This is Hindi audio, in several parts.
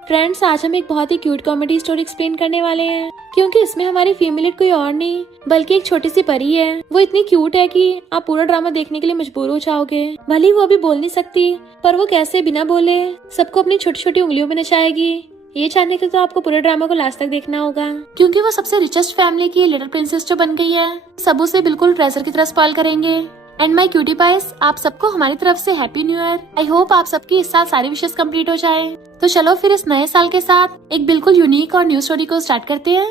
फ्रेंड्स, आज हम एक बहुत ही क्यूट कॉमेडी स्टोरी एक्सप्लेन करने वाले हैं, क्योंकि इसमें हमारी फीमेल कोई और नहीं बल्कि एक छोटी सी परी है। वो इतनी क्यूट है कि आप पूरा ड्रामा देखने के लिए मजबूर हो जाओगे। भले वो अभी बोल नहीं सकती, पर वो कैसे बिना बोले सबको अपनी छोटी छोटी उंगलियों में नचाएगी। ये जानने के लिए तो आपको पूरे ड्रामा को लास्ट तक देखना होगा, क्योंकि वो सबसे रिचेस्ट फैमिली की लिटिल प्रिंसेस जो बन गई है, सब उसे बिल्कुल ट्रेजर की तरह स्पॉइल करेंगे। एंड माई क्यूटी पाइस, आप सबको हमारी तरफ से happy new year. I hope आप सबकी इस साल सारी विशेष कंप्लीट हो जाए। तो चलो फिर इस नए साल के साथ एक बिल्कुल यूनिक और न्यू स्टोरी को स्टार्ट करते हैं।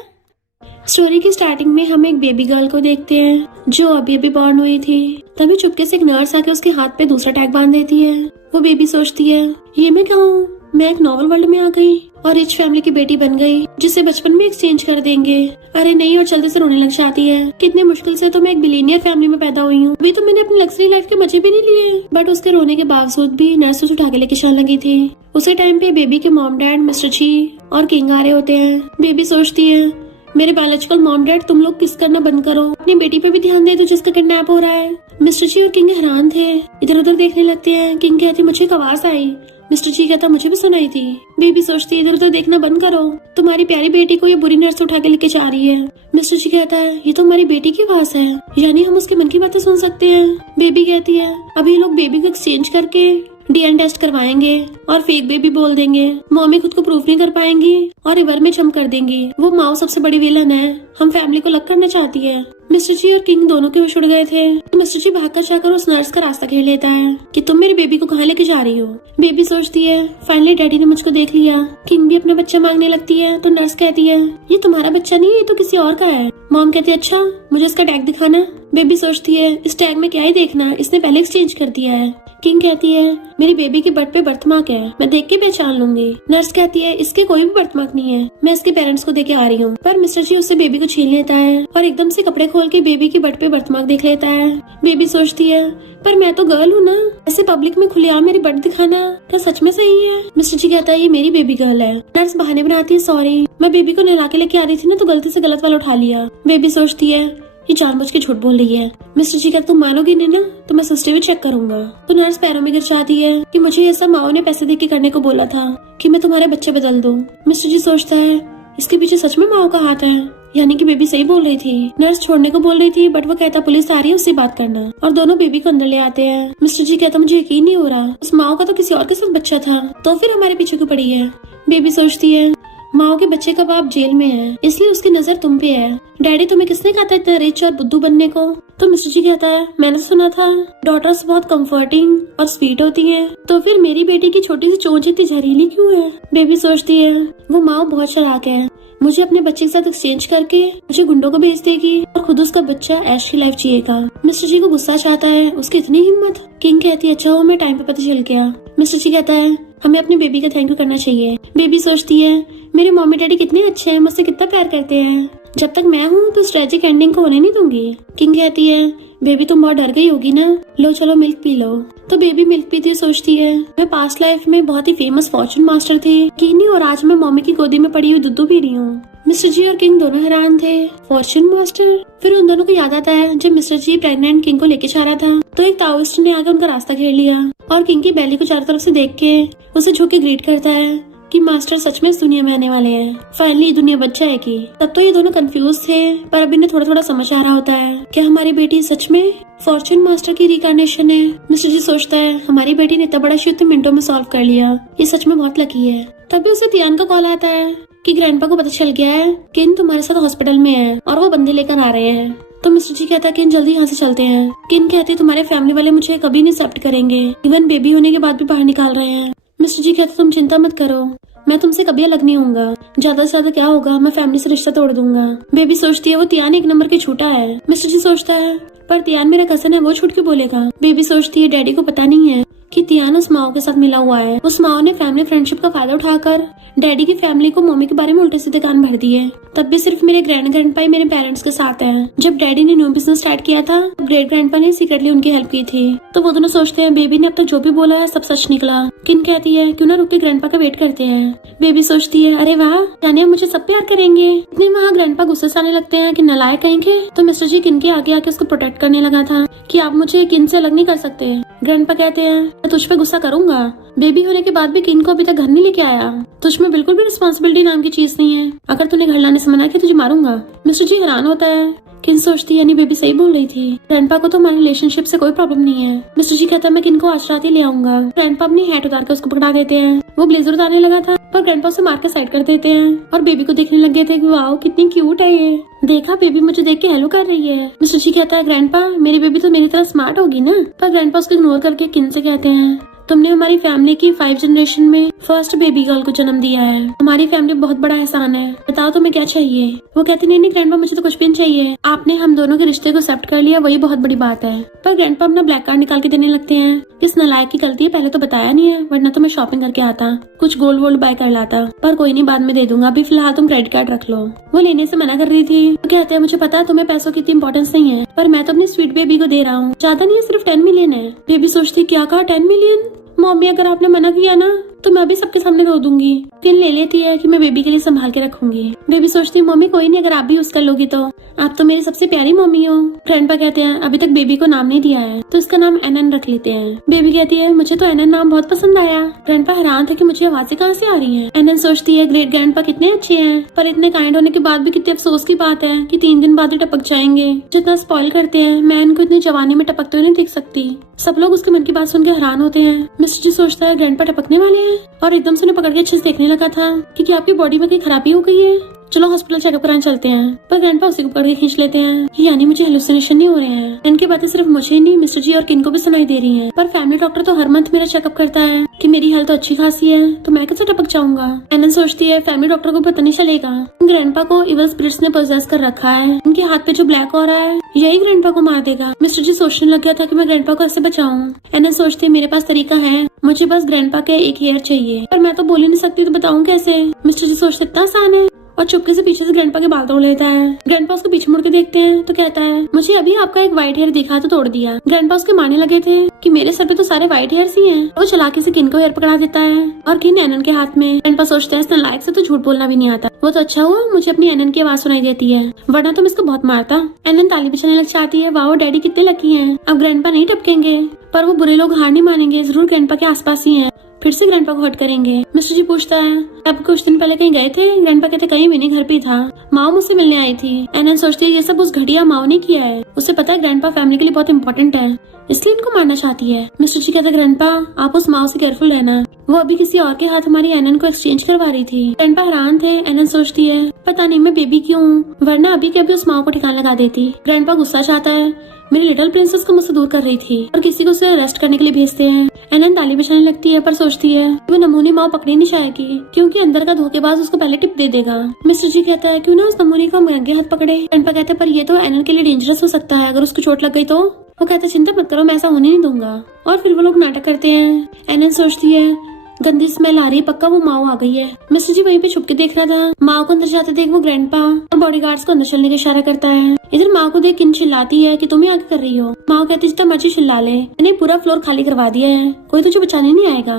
स्टोरी की स्टार्टिंग में हम एक बेबी गर्ल को देखते हैं जो अभी अभी बॉर्न हुई थी। तभी चुपके से एक नर्स आके उसके हाथ पे दूसरा टैग बांध देती है। वो बेबी सोचती है, ये मैं क्या हूँ? मैं एक नॉवल वर्ल्ड में आ गई और रिच फैमिली की बेटी बन गई जिसे बचपन में एक्सचेंज कर देंगे। अरे नहीं, और जल्दी से रोने लग जाती है। कितने मुश्किल से तो मैं एक बिलीनियर फैमिली में पैदा हुई हूँ। अभी तो मैंने अपनी लग्जरी लाइफ के मजे भी नहीं लिए। बट उसके रोने के बावजूद भी नर्स उसे उठा के लेके चलने लगी थी। उसी टाइम पे बेबी के मॉम डैड मिस्टर जी और किंग आ रहे होते हैं। बेबी सोचती है, मेरे बायोलॉजिकल मॉम डैड, तुम लोग किस करना बंद करो, अपनी बेटी पे भी ध्यान दे दो जिसका किडनैप हो रहा है। मिस्टर जी और किंग हैरान थे, इधर उधर देखने लगते हैं। किंग कहती, मुझे एक आवाज आई। मिस्टर जी कहता, मुझे भी सुनाई थी। बेबी सोचती है, इधर उधर देखना बंद करो, तुम्हारी प्यारी बेटी को ये बुरी नर्स उठा के लेके जा रही है। मिस्टर जी कहता है, ये तो हमारी बेटी की आवाज है, यानी हम उसके मन की बातें सुन सकते हैं। बेबी कहती है, अभी लोग बेबी को एक्सचेंज करके डीएनए टेस्ट करवाएंगे और फेक बेबी बोल देंगे। मम्मी खुद को प्रूफ नहीं कर पाएंगी और रिवर में जंप कर देंगी। वो माँ सबसे बड़ी विलन है, हम फैमिली को अलग करना चाहती है। मिस्टर जी और किंग दोनों के होश उड़ गए थे। तो मिस्टर जी भागकर जाकर उस नर्स का रास्ता घेर लेता है कि तुम मेरी बेबी को कहाँ लेके जा रही हो। बेबी सोचती है, फाइनली डैडी ने मुझको देख लिया। किंग भी अपना बच्चा मांगने लगती है तो नर्स कहती है, ये तुम्हारा बच्चा नहीं है, ये तो किसी और का है। मॉम कहती है, अच्छा मुझे इसका टैग दिखाना। बेबी सोचती है, इस टैग में क्या ही देखना, इसने पहले एक्सचेंज कर दिया है। किंग कहती है, मेरी बेबी के बर्थ पे बर्थमार्क है, मैं देख के पहचान लूंगी। नर्स कहती है, इसके कोई भी बर्थमार्क नहीं है, मैं इसके पेरेंट्स को देके आ रही हूँ। पर मिस्टर जी उससे बेबी को छीन लेता है और एकदम से कपड़े खोल के बेबी के बर्थ पे बर्थमार्क देख लेता है। बेबी सोचती है, पर मैं तो गर्ल हूँ ना, ऐसे पब्लिक में खुलेआम मेरी बर्थ दिखाना क्या सच में सही है? मिस्टर जी कहता है, ये मेरी बेबी गर्ल है। नर्स बहाने बनाती है, सॉरी मैं बेबी को नहला के लेके आ रही थी ना, तो गलती से गलत वाला उठा लिया। बेबी सोचती है, ये जानबूझ के झूठ बोल रही है। मिस्टर जी कहते, तुम मानोगी नहीं ना, तो मैं सीसीटीवी चेक करूंगा। तो नर्स पैरों में गिर जाती है कि मुझे ये सब माओ ने पैसे देके करने को बोला था कि मैं तुम्हारे बच्चे बदल दूं। मिस्टर जी सोचता है, इसके पीछे सच में माओ का हाथ है, यानी कि बेबी सही बोल रही थी। नर्स छोड़ने को बोल रही थी, बट वो कहता, पुलिस आ रही है, उससे बात करना। और दोनों बेबी को अंदर ले आते हैं। मिस्टर जी कहता, मुझे यकीन नहीं हो रहा, उस माओ का तो किसी और के साथ बच्चा था, तो फिर हमारे पीछे क्यों पड़ी है? बेबी सोचती है, माओ के बच्चे का बाप जेल में है, इसलिए उसकी नजर तुम पे है। डैडी, तुम्हें किसने कहा था इतना रिच और बुद्धू बनने को? तो मिस्टर जी कहता है, मैंने सुना था डॉटर्स बहुत कंफर्टिंग और स्वीट होती हैं, तो फिर मेरी बेटी की छोटी सी चोंच इतनी जहरीली क्यों है? बेबी सोचती है, वो माँ बहुत चालाक है, मुझे अपने बच्चे के साथ एक्सचेंज करके मुझे गुंडों को भेज देगी और खुद उसका बच्चा ऐश की लाइफ जिएगा। मिस्टर जी को गुस्सा चाहता है, उसकी इतनी हिम्मत। किंग कहती है, अच्छा हो मैं टाइम पे पता चल गया। मिस्टर जी कहता है, हमें अपनी बेबी का थैंक यू करना चाहिए। बेबी सोचती है, मेरे मम्मी डैडी कितने अच्छे हैं, मुझसे कितना प्यार करते हैं, जब तक मैं हूँ तो ट्रेजिक एंडिंग को होने नहीं दूंगी। किंग कहती है, बेबी तुम बहुत डर गई होगी ना, लो चलो मिल्क पी लो। तो बेबी मिल्क पीती सोचती है, मैं पास्ट लाइफ में बहुत ही फेमस फॉर्चून मास्टर थी कि नहीं, और आज मैं मम्मी की गोदी में पड़ी हुई दूध पी रही हूँ। मिस्टर जी और किंग दोनों हैरान थे, फॉर्चून मास्टर। फिर उन दोनों को याद आता है जब मिस्टर जी प्रेग्नेंट किंग को लेके जा रहा था, तो एक ताओइस्ट ने आकर उनका रास्ता घेर लिया और किंग की बैली को चारों तरफ से देख के उसे झुक के ग्रीट करता है कि मास्टर सच में इस दुनिया में आने वाले हैं, फाइनली ये दुनिया बच जाएगी। तब तो ये दोनों कंफ्यूज थे, पर अब इन्हें थोड़ा थोड़ा समझ आ रहा होता है क्या हमारी बेटी सच में फॉर्चून मास्टर की रिकार्नेशन है। मिस्टर जी सोचता है, हमारी बेटी ने इतना बड़ा इश्यू मिनटों में सॉल्व कर लिया, ये सच में बहुत लकी है। तभी उसे तियान का कॉल आता है कि ग्रैंडपा को पता चल गया है कि इन तुम्हारे साथ हॉस्पिटल में है और वो बंदे लेकर आ रहे हैं। तो मिस्टर जी कहता है कि जल्दी यहाँ से चलते हैं। किन कहते तुम्हारे फैमिली वाले मुझे कभी नहीं एक्सेप्ट करेंगे, इवन बेबी होने के बाद भी बाहर निकाल रहे हैं। मिस्टर जी कहते, तुम चिंता मत करो, मैं तुमसे कभी अलग नहीं होऊंगा, ज्यादा से ज्यादा क्या होगा, मैं फैमिली से रिश्ता तोड़ दूंगा। बेबी सोचती है, वो तियान एक नंबर की छूटा है। मिस्टर जी सोचता है, पर तियान मेरा कजन है, वो छूट क्यों बोलेगा? बेबी सोचती है, डैडी को पता नहीं है कि तियान उस माओ के साथ मिला हुआ है। उस माओ ने फैमिली फ्रेंडशिप का फायदा उठाकर डैडी की फैमिली को मम्मी के बारे में उल्टे सीधे कान भर दिए। तब भी सिर्फ मेरे ग्रैंडपा ही मेरे पेरेंट्स के साथ है। जब डैडी ने न्यू बिजनेस स्टार्ट किया था, ग्रेट ग्रैंडपा ने सीक्रेटली उनकी हेल्प की थी। तो वो दोनों सोचते हैं, बेबी ने अब तक जो भी बोला है सब सच निकला। किन कहती है, क्यों ना रुक के ग्रैंडपा का वेट करते हैं। बेबी सोचती है, अरे वाह, जाने मुझे सब प्यार करेंगे। इतने वहाँ ग्रैंडपा गुस्से से आने लगते हैं कि नलायक कहेंगे। तो मिस्टर जी किन के आगे आके उसको प्रोटेक्ट करने लगा था कि आप मुझे किन से अलग नहीं कर सकते। ग्रैंडपा कहते हैं, मैं तुझ पे गुस्सा करूंगा। बेबी होने के बाद भी किन को अभी तक घर नहीं लेके आया। तुझ में बिल्कुल भी रिस्पॉन्सिबिलिटी नाम की चीज नहीं है। अगर तूने घर लाने से मना किया तुझे मारूंगा। मिस्टर जी हैरान होता है। किन सोचती है यानी बेबी सही बोल रही थी। ग्रैंडपा को तो हमारे रिलेशनशिप से कोई प्रॉब्लम नहीं है। मिस्टर जी कहता है मैं किन को आज रात ही ले आऊंगा। ग्रैंडपा अपनी हैट उतार कर उसको पकड़ा देते हैं। वो ब्लेजर उतारने लगा था पर ग्रैंडपा उसे मार कर साइड कर देते हैं और बेबी को देखने लग गए थे कि वाओ कितनी क्यूट है ये। देखा बेबी मुझे देख के हेलो कर रही है। मिस्टर जी कहता है ग्रैंडपा मेरी बेबी तो मेरी तरह स्मार्ट होगी ना। पर ग्रैंडपा उसको इग्नोर करके किन से कहते हैं तुमने हमारी फैमिली की 5 जनरेशन में फर्स्ट बेबी गर्ल को जन्म दिया है। हमारी फैमिली बहुत बड़ा एहसान है। बताओ तुम्हें क्या चाहिए। वो कहती नहीं ग्रैंडपा मुझे तो कुछ भी नहीं चाहिए। आपने हम दोनों के रिश्ते को एक्सेप्ट कर लिया वही बहुत बड़ी बात है। पर ग्रैंडपा अपना ब्लैक कार्ड निकाल के देने लगते हैं। किस नालायक की गलती है पहले तो बताया नहीं है वरना तो मैं शॉपिंग करके आता कुछ गोल्ड वोल्ड बाय कर लाता। पर कोई नहीं बाद में दे दूंगा। अभी फिलहाल तुम क्रेडिट कार्ड रख लो। वो लेने से मना कर रही थी। वो कहते हैं मुझे पता तुम्हें पैसों की इतनी इंपॉर्टेंस नहीं है पर मैं तो अपनी स्वीट बेबी को दे रहा हूँ। ज्यादा नहीं है सिर्फ 10 मिलियन है। बेबी सोचती क्या कहा 10 मिलियन। मम्मी अगर आपने मना किया ना तो मैं भी सबके सामने रो दूंगी। किन ले लेती है कि मैं बेबी के लिए संभाल के रखूंगी। बेबी सोचती मम्मी कोई नहीं अगर आप भी यूज कर लोगी तो आप तो मेरी सबसे प्यारी मम्मी हो। ग्रैंडपा कहते हैं अभी तक बेबी को नाम नहीं दिया है तो इसका नाम एनन रख लेते हैं। बेबी कहती है मुझे तो एनन नाम बहुत पसंद आया। ग्रैंडपा हैरान थे कि मुझे आवाजें कहाँ से आ रही हैं। एनन सोचती है ग्रेट ग्रैंडपा कितने अच्छे हैं पर इतने काइंड होने के बाद भी कितने अफसोस की बात है कि 3 दिन बाद टपक जाएंगे। जितना स्पॉइल करते हैं मैं इनको इतनी जवानी में टपकते हुए नहीं देख सकती। सब लोग उसके मन की बात सुन के हैरान होते हैं। मिस्टर जी सोचता है ग्रैंडपा टपकने वाले हैं और एकदम से उन्हें पकड़ के अच्छे से देखने लगा था कि क्या आपकी बॉडी में कोई खराबी हो गई है। चलो हॉस्पिटल चेकअप कराने चलते हैं। पर ग्रैंडपा उसी को पकड़ के खींच लेते हैं यानी मुझे हेलुसिनेशन नहीं हो रहे हैं। इनकी बातें सिर्फ मुझे नहीं मिस्टर जी और किन को भी सुनाई दे रही हैं। पर फैमिली डॉक्टर तो हर मंथ मेरा चेकअप करता है कि मेरी हेल्थ तो अच्छी खासी है तो मैं कैसे टपक जाऊंगा। एनन सोचती है फैमिली डॉक्टर को पता नहीं चलेगा ग्रैंडपा को इवल स्पिरिट्स ने पोजेस कर रखा है। उनके हाथ पे जो ब्लैक हो रहा है यही ग्रैंडपा को मार देगा। मिस्टर जी सोचने लग गया था कि मैं ग्रैंडपा को ऐसे बचाऊं। एनन सोचती है मेरे पास तरीका है मुझे बस ग्रैंडपा के एक हेयर चाहिए पर मैं तो बोल ही नहीं सकती तो बताऊं कैसे। मिस्टर जी सोचते इतना आसान है और चुपके से पीछे से ग्रैंडपा के बाल तोड़ लेता है। ग्रैंडपा उसको पीछे मुड़ के देखते हैं तो कहता है मुझे अभी आपका एक व्हाइट हेयर दिखा तो तोड़ दिया। ग्रैंडपा उसके मानने लगे थे कि मेरे सर पे तो सारे व्हाइट हेयर्स ही हैं। वो चालाकी से किन को हेयर पकड़ा देता है और किन एनन के हाथ में। ग्रैंडपा सोचता है इस नालायक से तो झूठ बोलना भी नहीं आता। वो तो अच्छा हुआ मुझे अपनी एनन की आवाज सुनाई देती है वरना तो मैं इसको बहुत मारता। एनन ताली बजाने लग जाती है। वाओ डैडी कितने लकी हैं। अब ग्रैंडपा नहीं टपकेंगे पर वो बुरे लोग हार नहीं मानेंगे। जरूर ग्रैंडपा के आसपास ही है फिर से ग्रैंडपा को हर्ट करेंगे। मिस्टर जी पूछता है अब कुछ दिन पहले कहीं गए थे। ग्रैंडपा कहते कहीं भी नहीं घर पे ही था। माँ मुझसे मिलने आई थी। एनन सोचती है ये सब उस घटिया माँ ने किया है। उसे पता है ग्रैंडपा फैमिली के लिए बहुत इंपॉर्टेंट है इसलिए इनको मारना चाहती है। मिस्टर जी कहते ग्रैंडपा आप उस माँ से केयरफुल रहना। वो अभी किसी और के हाथ हमारी एनन को एक्सचेंज करवा रही थी। ग्रैंडपा हैरान थे। एनन सोचती है पता नहीं मैं बेबी क्यों हूँ वरना अभी के अभी उस माँ को ठिकाना लगा देती। ग्रैंडपा गुस्सा चाहता है मेरी लिटिल प्रिंसेस को मुझसे दूर कर रही थी और किसी को उसे अरेस्ट करने के लिए भेजते हैं। एनन ताली बजाने लगती है पर सोचती है वो नमूनी माँ पकड़ी नहीं जाएगी क्योंकि अंदर का धोखेबाज उसको पहले टिप दे देगा। मिस्टर जी कहता है क्यों ना उस नमूनी को महंगे हाथ पकड़े। ग्रैंडपा कहते हैं पर ये तो एनन के लिए डेंजरस हो सकता है अगर उसको चोट लग गई तो। वो कहता है चिंता मत करो मैं ऐसा होने नहीं दूंगा। और फिर वो लोग नाटक करते हैं। एनन सोचती है गंदी स्मेल आ रही है पक्का वो माओ आ गई है। मिस्टर जी वहीं पे छुप के देख रहा था। माओ को अंदर जाते देख वो ग्रैंडपा और बॉडीगार्ड्स को अंदर चलने का इशारा करता है। इधर माँ को देख किन चिल्लाती है कि तुम ही आगे कर रही हो। माँ कहती जितना मर्जी चिल्ला ले मैंने पूरा फ्लोर खाली करवा दिया है कोई तुझे बचाने नहीं आएगा।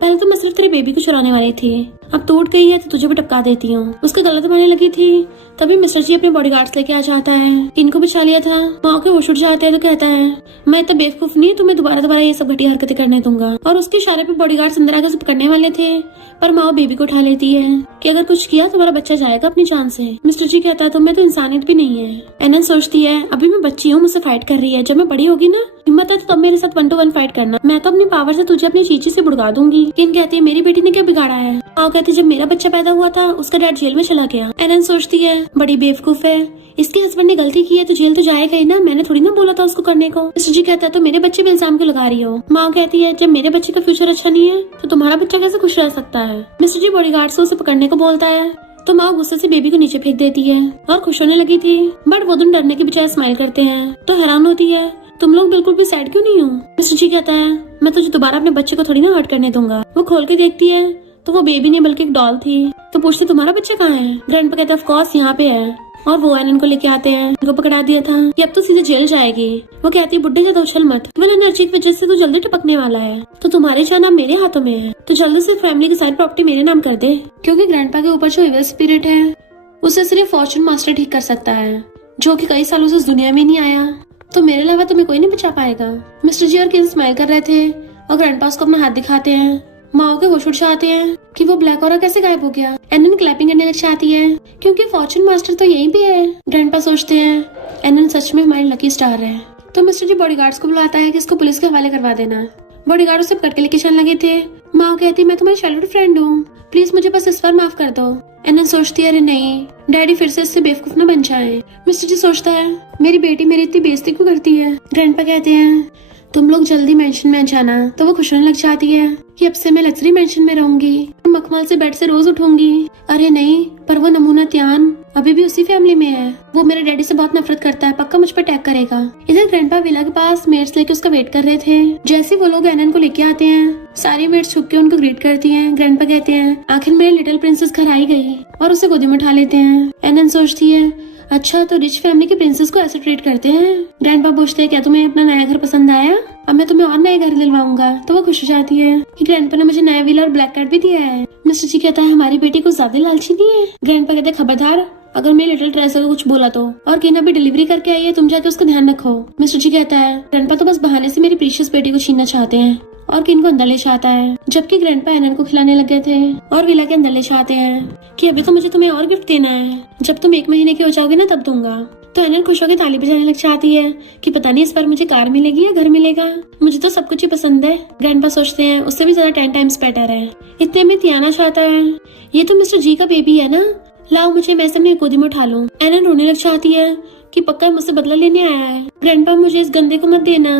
पहले तो मैं सिर्फ तेरी बेबी को चुराने वाली थी अब टूट गई है तो तुझे भी टपका देती हूँ। उसका गला दबाने लगी थी तभी मिस्टर जी अपने बॉडीगार्ड्स लेके आ जाता है। इनको बचा लिया था। माँ के होश उठ जाते हैं तो कहता है मैं इतना बेवकूफ नहीं तुम्हें दोबारा ये सब घटिया हरकतें करने दूंगा। और उसके इशारे पे बॉडीगार्ड्स अंदर आकर पकड़ने वाले थे पर माँ बेबी को उठा लेती है कि अगर कुछ किया तुम्हारा बच्चा जाएगा अपनी जान से। मिस्टर जी कहता है तुम्हें तो इंसानियत भी नहीं है। एनन सोचती है अभी मैं बच्ची हूँ मुझसे फाइट कर रही है जब मैं बड़ी होगी ना हिम्मत है तो तब मेरे साथ 1 to 1 फाइट करना। मैं तो अपनी पावर से तुझे अपनी चीची से बुड़गा दूंगी। किन कहती है मेरी बेटी ने क्या बिगाड़ा है। माँ कहती जब मेरा बच्चा पैदा हुआ था उसका डैड जेल में चला गया। एनन सोचती है बड़ी बेवकूफ है इसके हस्बैंड ने गलती की है तो जेल तो जाएगा ही ना मैंने थोड़ी ना बोला था उसको करने को। मिस्टर जी कहता है तो मेरे बच्चे पे इल्जाम क्यों लगा रही हो। माँ कहती है जब मेरे बच्चे का फ्यूचर अच्छा नहीं है तो तुम्हारा बच्चा कैसे खुश रह सकता है। मिस्टर जी बॉडीगार्ड से उसे पकड़ने को बोलता है तो माँ गुस्से से बेबी को नीचे फेंक देती है और खुश होने लगी थी बट वो दोनों डरने के बजाय स्माइल करते हैं तो हैरान होती है तुम लोग बिल्कुल भी सैड क्यों नहीं हो। मिस्टर जी कहता है मैं तुझे दोबारा अपने बच्चे को थोड़ी ना हर्ट करने दूंगा। वो खोल के देखती है तो वो बेबी नहीं बल्कि एक डॉल थी तो पूछते तुम्हारा बच्चा कहाँ है। ग्रैंडपा कहता है ऑफ कोर्स यहाँ पे है और वो एनन को लेके आते हैं। उनको पकड़ा दिया था कि अब तो सीधे जेल जाएगी। वो कहती है बुड्ढे ज्यादा उछल मत केवल एनर्जी की वजह से तो जल्दी टपकने वाला है तो तुम्हारी जान अब मेरे हाथों में है तो जल्दी से फैमिली की सारी प्रॉपर्टी मेरे नाम कर दे क्योंकि ग्रैंडपा के ऊपर जो इविल स्पिरिट है उसे सिर्फ फॉर्चून मास्टर ठीक कर सकता है जो कि कई सालों से इस दुनिया में नहीं आया तो मेरे अलावा तुम्हें कोई नहीं बचा पाएगा। मिस्टर जी और किन स्माइल कर रहे थे और ग्रैंडपा उसको अपना हाथ दिखाते हैं। माओ के होश उड़ जाते हैं कि वो ब्लैक ऑरा कैसे गायब हो गया। एनन क्लैपिंग करने लग जाती है क्योंकि फॉर्चून मास्टर तो यहीं पे है। ग्रैंडपा सोचते हैं एनन सच में हमारी लकी स्टार है। तो मिस्टर जी बॉडीगार्ड्स को बुलाता है कि इसको पुलिस के हवाले करवा देना। बॉडीगार्ड उसे पकड़ के लेके चलने लगे थे। माँ कहती मैं तुम्हारी चाइल्डहुड फ्रेंड हूँ, प्लीज मुझे बस इस बार माफ कर दो। एनन सोचती है अरे नहीं, डैडी फिर से इससे बेवकूफ न बन जाए। मिस्टर जी सोचता है मेरी बेटी मेरी इतनी बेइज्जती क्यों करती है। ग्रैंडपा कहते हैं तुम लोग जल्दी मेंशन में जाना। तो वो खुश होने लग जाती है कि अब से मैं लग्जरी मेंशन में रहूंगी, मखमल से बेड से रोज उठूंगी। अरे नहीं, पर वो नमूना त्यान अभी भी उसी फैमिली में है। वो मेरे डैडी से बहुत नफरत करता है, पक्का मुझ पर अटैक करेगा। इधर ग्रैंडपा विला के पास मेट्स लेके उसका वेट कर रहे थे। जैसे वो लोग एनन को लेके आते हैं, सारी मेट्स छुप के उनको ग्रीट करती हैं। ग्रैंडपा कहते हैं आखिर मेरी लिटिल प्रिंसेस घर आई गई, और उसे गोदी में उठा लेते हैं। एनन सोचती है अच्छा तो रिच फैमिली के प्रिंसेस को ऐसे ट्रीट करते हैं। ग्रैंडपा पूछते हैं क्या तुम्हें अपना नया घर पसंद आया, अब मैं तुम्हें और नया घर दिलवाऊंगा। तो वो खुश हो जाती है कि ग्रैंडपा ने मुझे नया व्हील और ब्लैक कार्ड भी दिया है। मिस्टर जी कहता है हमारी बेटी को ज्यादा लालची नहीं है। ग्रैंडपा कहते हैं खबरदार अगर मेरी लिटिल ट्रेसर को कुछ बोला तो, और किना भी डिलीवरी करके आई है, तुम जाके उसका ध्यान रखो। मिस्टर जी कहता है ग्रैंडपा तो बस बहाने से मेरी प्रीशियस बेटी को छीनना चाहते हैं, और किन को अंदर ले जाता है। जबकि ग्रैंडपा एनन को खिलाने लग गए थे और विला के अंदर ले जाते हैं कि अभी तो मुझे तुम्हें और गिफ्ट देना है, जब तुम 1 महीने के हो जाओगे ना तब दूंगा। तो एनन खुश होकर ताली बजाने लग जाती है कि पता नहीं इस बार मुझे कार मिलेगी या घर मिलेगा, मुझे तो सब कुछ ही पसंद है। ग्रैंडपा सोचते हैं उससे भी ज्यादा 10 टाइम्स बेटर है। इतने में तियाना चाहता है ये तो मिस्टर जी का बेबी है ना, लाओ मुझे मैं अपनी गोदी में उठा लूं। एनन रोने लग जाती है कि पक्का मुझसे बदला लेने आया है। ग्रैंडपा मुझे इस गंदे को मत देना,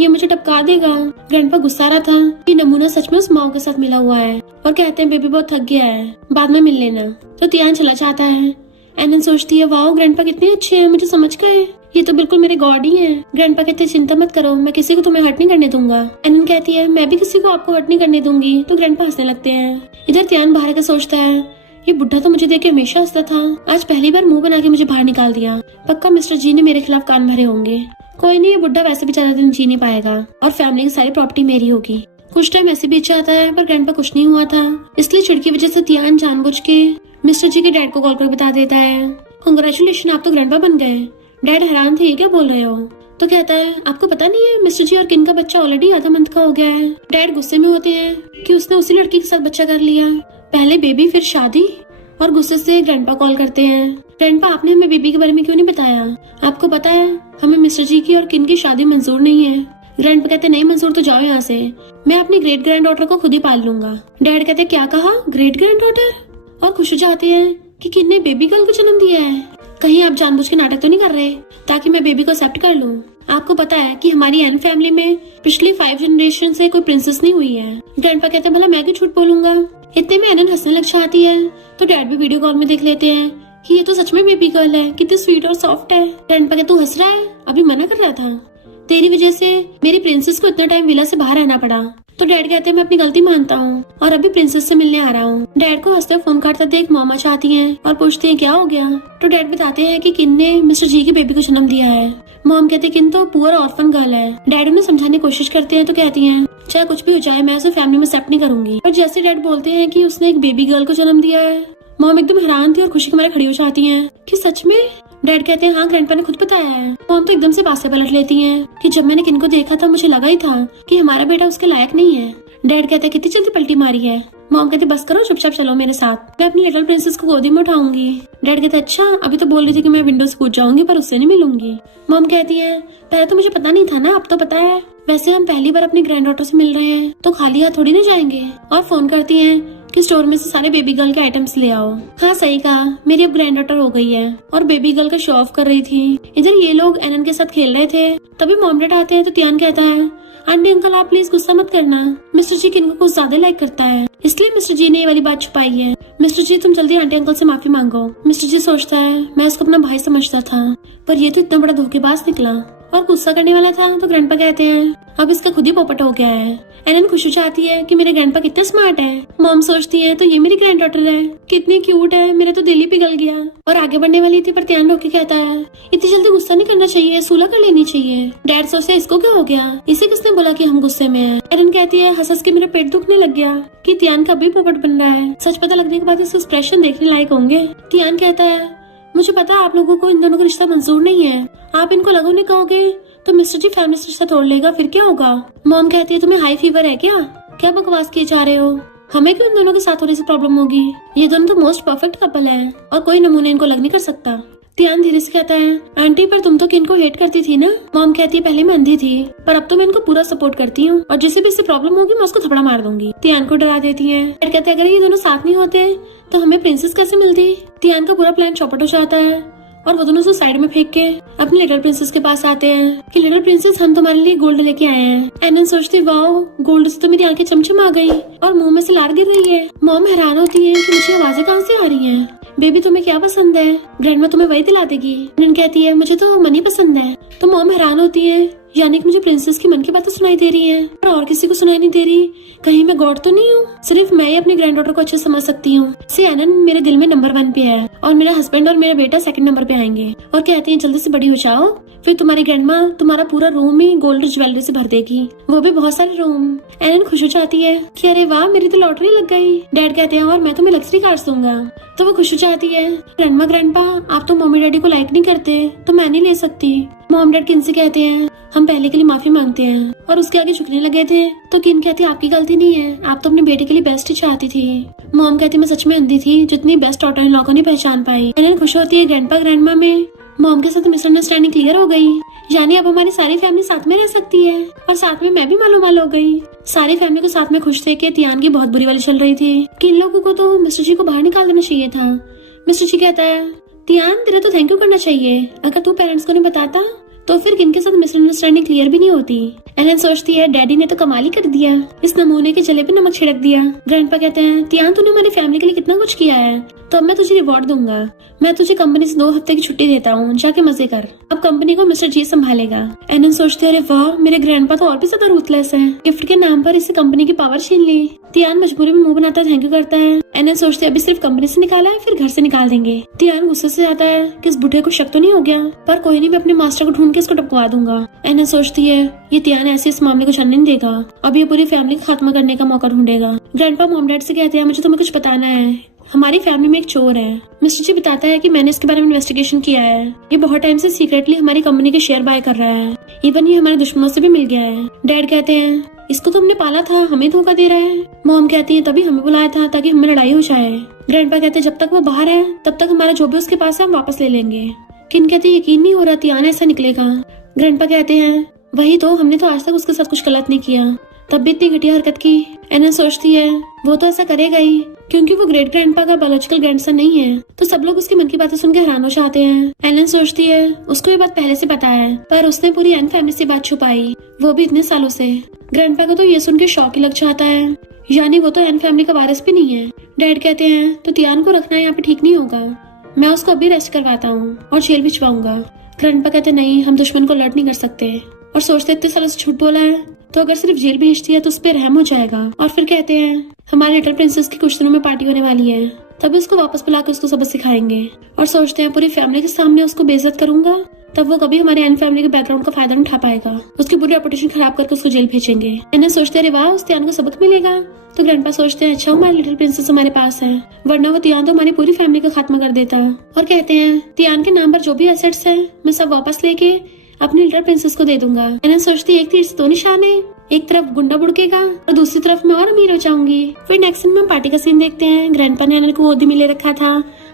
ये मुझे टपका देगा। ग्रैंडपा गुस्सा रहा था कि नमूना सच में उस माँ के साथ मिला हुआ है, और कहते हैं बेबी बहुत थक गया है, बाद में मिल लेना। तो तियान चला जाता है। एनन सोचती है वाओ ग्रैंडपा कितने अच्छे हैं, मुझे समझ गए, ये तो बिल्कुल मेरे गॉड ही हैं। ग्रैंडपा कहते हैं चिंता मत करो, मैं किसी को तुम्हें हर्ट नहीं करने दूंगा। एनन कहती है मैं भी किसी को आपको हर्ट नहीं करने दूंगी। तो ग्रैंडपा हंसने लगते हैं। इधर तियान बाहर का सोचता है ये बुढ़ा तो मुझे देख के हमेशा हंसता था, आज पहली बार मुंह बना के मुझे बाहर निकाल दिया। पक्का मिस्टर जी ने मेरे खिलाफ कान भरे होंगे। कोई नहीं, ये बुढ़ा वैसे भी ज्यादा दिन जी नहीं पाएगा, और फैमिली की सारी प्रॉपर्टी मेरी होगी। कुछ टाइम ऐसे बीत जाता है, पर ग्रैंडपा कुछ नहीं हुआ था, इसलिए चिढ़ की वजह से तियान जानबूझ के मिस्टर जी के डैड को कॉल कर बता देता है कांग्रेचुलेशन आप तो ग्रैंडपा बन गए। डैड हैरान थे ये क्या बोल रहे हो। तो कहता है आपको पता नहीं है मिस्टर जी और किन का बच्चा ऑलरेडी आधा मंथ का हो गया है। डैड गुस्से में होते हैं कि उसने उसी लड़की के साथ बच्चा कर लिया, पहले बेबी फिर शादी, और गुस्से से ग्रैंडपा कॉल करते हैं ग्रैंडपा आपने हमें बेबी के बारे में क्यों नहीं बताया, आपको पता है हमें मिस्टर जी की और किन की शादी मंजूर नहीं है। ग्रैंडपा कहते नहीं मंजूर तो जाओ यहाँ से, मैं अपनी ग्रेट ग्रैंड डॉटर को खुद ही पाल लूंगा। डैड कहते क्या कहा ग्रेट ग्रैंड डॉटर, और खुश हो जाते हैं कि किन ने बेबी गर्ल को जन्म दिया है। कहीं आप जानबूझ के नाटक तो नहीं कर रहे ताकि मैं बेबी को एक्सेप्ट कर लूं। आपको पता है कि हमारी एन फैमिली में पिछली 5 जनरेशन से कोई प्रिंसेस नहीं हुई है। ग्रैंडपा कहते हैं भला मैं क्यों झूठ बोलूंगा। इतने में एनन हंसने लग जाती है, तो डैड भी वीडियो कॉल में देख लेते हैं कि ये तो सच में बेबी गर्ल है, कितनी स्वीट और सॉफ्ट है। ग्रैंडपा कहते तू हंस रहा है, अभी मना कर रहा था, तेरी वजह से मेरी प्रिंसेस को इतना टाइम विला से बाहर रहना पड़ा। तो डैड कहते हैं मैं अपनी गलती मानता हूँ और अभी प्रिंसेस से मिलने आ रहा हूँ। डैड को हंसते फोन काटता देख मॉमा चाहती हैं और पूछते हैं क्या हो गया। तो डैड बताते हैं कि किन ने मिस्टर जी की बेबी को जन्म दिया है। मॉम कहते हैं किन तो पुअर ऑर्फन गर्ल है। डैड उन्हें समझाने की कोशिश करते हैं तो कहती हैं चाहे कुछ भी हो जाए मैं उसे फैमिली में एक्सेप्ट नहीं करूंगी। और जैसे डैड बोलते हैं कि उसने एक बेबी गर्ल को जन्म दिया है, मॉम एकदम हैरान थी और खुशी के मारे खड़ी हो जाती हैं कि सच में। डैड कहते हैं हाँ ग्रैंडपा ने खुद बताया है। मॉम तो एकदम से बात से पलट लेती हैं कि जब मैंने किन को देखा था मुझे लगा ही था कि हमारा बेटा उसके लायक नहीं है। डैड कहते हैं कितनी जल्दी पलटी मारी है। मॉम कहते बस करो चुपचाप चलो मेरे साथ, मैं अपनी लिटिल प्रिंसेस को गोदी में उठाऊंगी। डैड कहते अच्छा अभी तो बोल रही थी कि मैं विंडो से कूद जाऊंगी पर उससे नहीं मिलूंगी। मॉम कहती है पहले तो मुझे पता नहीं था ना, अब तो पता है। वैसे हम पहली बार अपनी ग्रैंड डॉटर से मिल रहे हैं तो खाली हाथ थोड़ी ना जाएंगे। और फोन करती है कि स्टोर में से सारे बेबी गर्ल के आइटम्स ले आओ। हाँ सही कहा, मेरी अब ग्रैंड डॉटर हो गई है। और बेबी गर्ल का शो ऑफ कर रही थी। इधर ये लोग एनन के साथ खेल रहे थे, तभी मॉम डैड आते हैं तो तियान कहता है आंटी अंकल आप प्लीज गुस्सा मत करना, मिस्टर जी किन को कुछ ज्यादा लाइक करता है इसलिए मिस्टर जी ने ये वाली बात छुपाई है। मिस्टर जी तुम जल्दी आंटी अंकल से माफी मांगो। मिस्टर जी सोचता है मैं इसको अपना भाई समझता था पर ये तो इतना बड़ा धोखेबाज निकला, और गुस्सा करने वाला था। तो ग्रैंडपा कहते हैं अब इसका खुद ही पोपट हो गया है। एनन खुश हो जाती है कि मेरे ग्रैंडपा कितने स्मार्ट है। मॉम सोचती है तो ये मेरी ग्रैंड डॉटर है, कितनी क्यूट है, मेरे तो दिल ही पिघल गया। और आगे बढ़ने वाली थी पर ध्यान रोके कहता है इतनी जल्दी गुस्सा नहीं करना चाहिए, सुलह कर लेनी चाहिए। डैड सोचते इसको क्या हो गया, इसे किसने बोला कि हम गुस्से में हैं। एनन कहती है हंस हंस के मेरा पेट दुखने लग गया कि तियान का भी पोपट बन रहा है। सच पता लगने के बाद इसके एक्सप्रेशन देखने लायक होंगे। तियान कहता है मुझे पता है आप लोगों को इन दोनों का रिश्ता मंजूर नहीं है, आप इनको लगो नहीं कहोगे तो मिस्टर जी फैमिली से रिश्ता तोड़ लेगा, फिर क्या होगा? मॉम कहती है तुम्हें हाई फीवर है क्या बकवास किए जा रहे हो? हमें क्यों इन दोनों के साथ होने से प्रॉब्लम होगी? ये दोनों तो मोस्ट परफेक्ट कपल है और कोई नमूने इनको लग नहीं कर सकता। तियान धीरे से कहता है, आंटी पर तुम तो किन को हेट करती थी ना? मॉम कहती है पहले मैं अंधी थी, पर अब तो मैं इनको पूरा सपोर्ट करती हूँ और जिसे भी इससे प्रॉब्लम होगी मैं उसको थप्पड़ मार दूंगी। तियान को डरा देती है। डैड कहते हैं अगर ये दोनों साथ नहीं होते तो हमें प्रिंसेस कैसे मिलती? तियान का पूरा प्लान चौपट हो जाता है और वो दोनों से साइड में फेंक के अपनी लिटिल प्रिंसेस के पास आते हैं कि लिटिल प्रिंसेस हम तुम्हारे लिए गोल्ड लेके आए हैं। एनन सोचती वाओ, गोल्ड से तो मेरी आंखें चमचम आ गई और मुंह में से लार गिर रही है। मॉम हैरान होती है कि मुझे आवाजें कहाँ से आ रही हैं। बेबी तुम्हें क्या पसंद है? ग्रैंडमा तुम्हें वही दिला देगी। एनन कहती है मुझे तो मनी पसंद है। तो मॉम हैरान होती है, यानी कि मुझे प्रिंसेस की मन की बातें सुनाई दे रही है और किसी को सुनाई नहीं दे रही। कहीं मैं गॉड तो नहीं हूँ? सिर्फ मैं ही अपनी ग्रैंड डॉटर को अच्छे से समझ सकती हूँ। से एनन मेरे दिल में नंबर 1 पे है और मेरा हस्बैंड और मेरा बेटा 2nd नंबर पे आएंगे और कहते हैं जल्दी से बड़ी हो जाओ, फिर तुम्हारी ग्रैंडमा तुम्हारा पूरा रूम ही गोल्ड ज्वेलरी से भर देगी, वो भी बहुत सारे रूम। एनन खुश हो जाती है कि अरे वाह मेरी तो लॉटरी लग गई। डैड कहते हैं और मैं तुम्हें लग्जरी कार्स दूंगा। तो वो खुश हो जाती है। ग्रैंडमा ग्रैंडपा आप तो मम्मी डैडी को लाइक नहीं करते तो मैं नहीं ले सकती। मॉम डैड किन से कहते हैं हम पहले के लिए माफी मांगते हैं और उसके आगे झुकने लगे थे। तो किन कहती है आपकी गलती नहीं है, आप तो अपने बेटे के लिए बेस्ट ही चाहती थी। मॉम कहती मैं सच में अंधी थी जितनी बेस्ट डॉटर इन लोगों को नहीं पहचान पाई। एनन खुश होती है ग्रैंडपा ग्रैंडमा में मॉम के साथ मिसअंडरस्टैंडिंग क्लियर हो गई, यानी अब हमारी सारी फैमिली साथ में रह सकती है और साथ में मैं भी मालूम माल हो गई। सारी फैमिली को साथ में खुश थे कि तियान की बहुत बुरी वाली चल रही थी कि इन लोगों को तो मिस्टर जी को बाहर निकाल देना चाहिए था। मिस्टर जी कहता है तियान तेरे तो थैंक यू करना चाहिए, अगर तू पेरेंट्स को नहीं बताता तो फिर किन के साथ मिसअंडरस्टैंडिंग क्लियर भी नहीं होती। एलन सोचती है डैडी ने तो कमाल ही कर दिया, इस नमूने के जले पे नमक छिड़क दिया। ग्रैंडपा कहते हैं तियान तूने हमारी फैमिली के लिए कितना कुछ किया है, तो अब मैं तुझे रिवॉर्ड दूंगा। मैं तुझे कंपनी से 2 हफ्ते की छुट्टी देता हूँ, जाके मजे कर। अब कंपनी को मिस्टर जी संभालेगा। एलन सोचते अरे वाह मेरे ग्रैंडपा तो और भी ज्यादा रूथलेस है, गिफ्ट के नाम पर इसे कंपनी की पावर छीन ली। तियान मजबूरी में मुंह बनाता थैंक यू करता है। एलन सोचते अभी सिर्फ कंपनी से निकाला है फिर घर से निकाल देंगे। तियान गुस्से से आता है कि इस बुढ़े को शक तो नहीं हो गया, पर कोई नहीं मैं अपने मास्टर को ढूंढ के इसको टपकवा दूंगा। एलन सोचती है ये तियान ऐसे इस मामले को छानने नहीं देगा, अब ये पूरी फैमिली का खात्मा करने का मौका ढूंढेगा। ग्रैंडपा मॉम डैड से कहते हैं मुझे तुम्हें कुछ बताना है, हमारी फैमिली में एक चोर है। मिस्टर जी बताता है कि मैंने इसके बारे में इन्वेस्टिगेशन किया है, ये बहुत टाइम से सीक्रेटली हमारी कंपनी के शेयर बाय कर रहा है, इवन ये हमारे दुश्मनों से भी मिल गया है। डैड कहते हैं इसको तो हमने पाला था, हमें धोखा दे रहा है। मॉम कहती है तभी हमें बुलाया था ताकि हमें लड़ाई हो जाए। ग्रैंडपा कहते हैं जब तक वो बाहर है तब तक हमारा जो भी उसके पास है हम वापस ले लेंगे। किन कहते हैं यकीन नहीं हो रहा तियान ऐसा निकलेगा। ग्रैंडपा कहते हैं वही तो, हमने तो आज तक उसके साथ कुछ गलत नहीं किया, तब भी इतनी घटिया हरकत की। एनन सोचती है वो तो ऐसा करेगा ही क्योंकि वो ग्रेट ग्रैंडपा का बायोलॉजिकल ग्रैंडसन नहीं है, तो सब लोग उसकी मन की बातें सुनकर हैरान हो जाते हैं। एलन सोचती है उसको ये बात पहले से पता है, पर उसने पूरी एन फैमिली से बात छुपाई, वो भी इतने सालों से। ग्रैंडपा को तो ये सुन के शौक ही लग जाता है, यानी वो तो एन फैमिली का वारिस भी नहीं है। डैड कहते हैं तो तियान को रखना यहाँ पे ठीक नहीं होगा, मैं उसको अभी रेस्ट करवाता हूँ और जेल भिजवाऊंगा। ग्रैंडपा कहते नहीं हम दुश्मन को अलर्ट नहीं कर सकते, और सोचते इतने सालों से झूठ बोला है तो अगर सिर्फ जेल भेज दिया तो उस पर रहम हो जाएगा। और फिर कहते हैं हमारे लिटिल प्रिंसेस की कुछ दिनों में पार्टी होने वाली है, तभी उसको वापस बुलाकर उसको सबक सिखाएंगे। और सोचते हैं पूरी फैमिली के सामने उसको बेइज्जत करूंगा, तब वो कभी हमारे एन फैमिली के बैकग्राउंड का फायदा नहीं उठा पाएगा, उसकी पूरी रेपुटेशन खराब करके उसको जेल भेजेंगे। इन्हें सोचते अरे वाह उस तियान को सबक मिलेगा। तो ग्रैंडपा सोचते हैं अच्छा हमारी लिटिल प्रिंसेस हमारे पास है, वरना वो तियान तो हमारी पूरी फैमिली का खात्मा कर देता। और कहते हैं तियान के नाम पर जो भी एसेट्स है मैं सब वापस लेके अपनी लिटिल प्रिंसेस को दे दूंगा। इन्हें सोचती एक तीर से 2 निशान है, एक तरफ गुंडा बुड़केगा और दूसरी तरफ मैं और अमीर हो जाऊंगी। फिर नेक्स्ट सीन में पार्टी का सीन देखते हैं। ग्रैंडपा ने एनन को गोदी में ले रखा था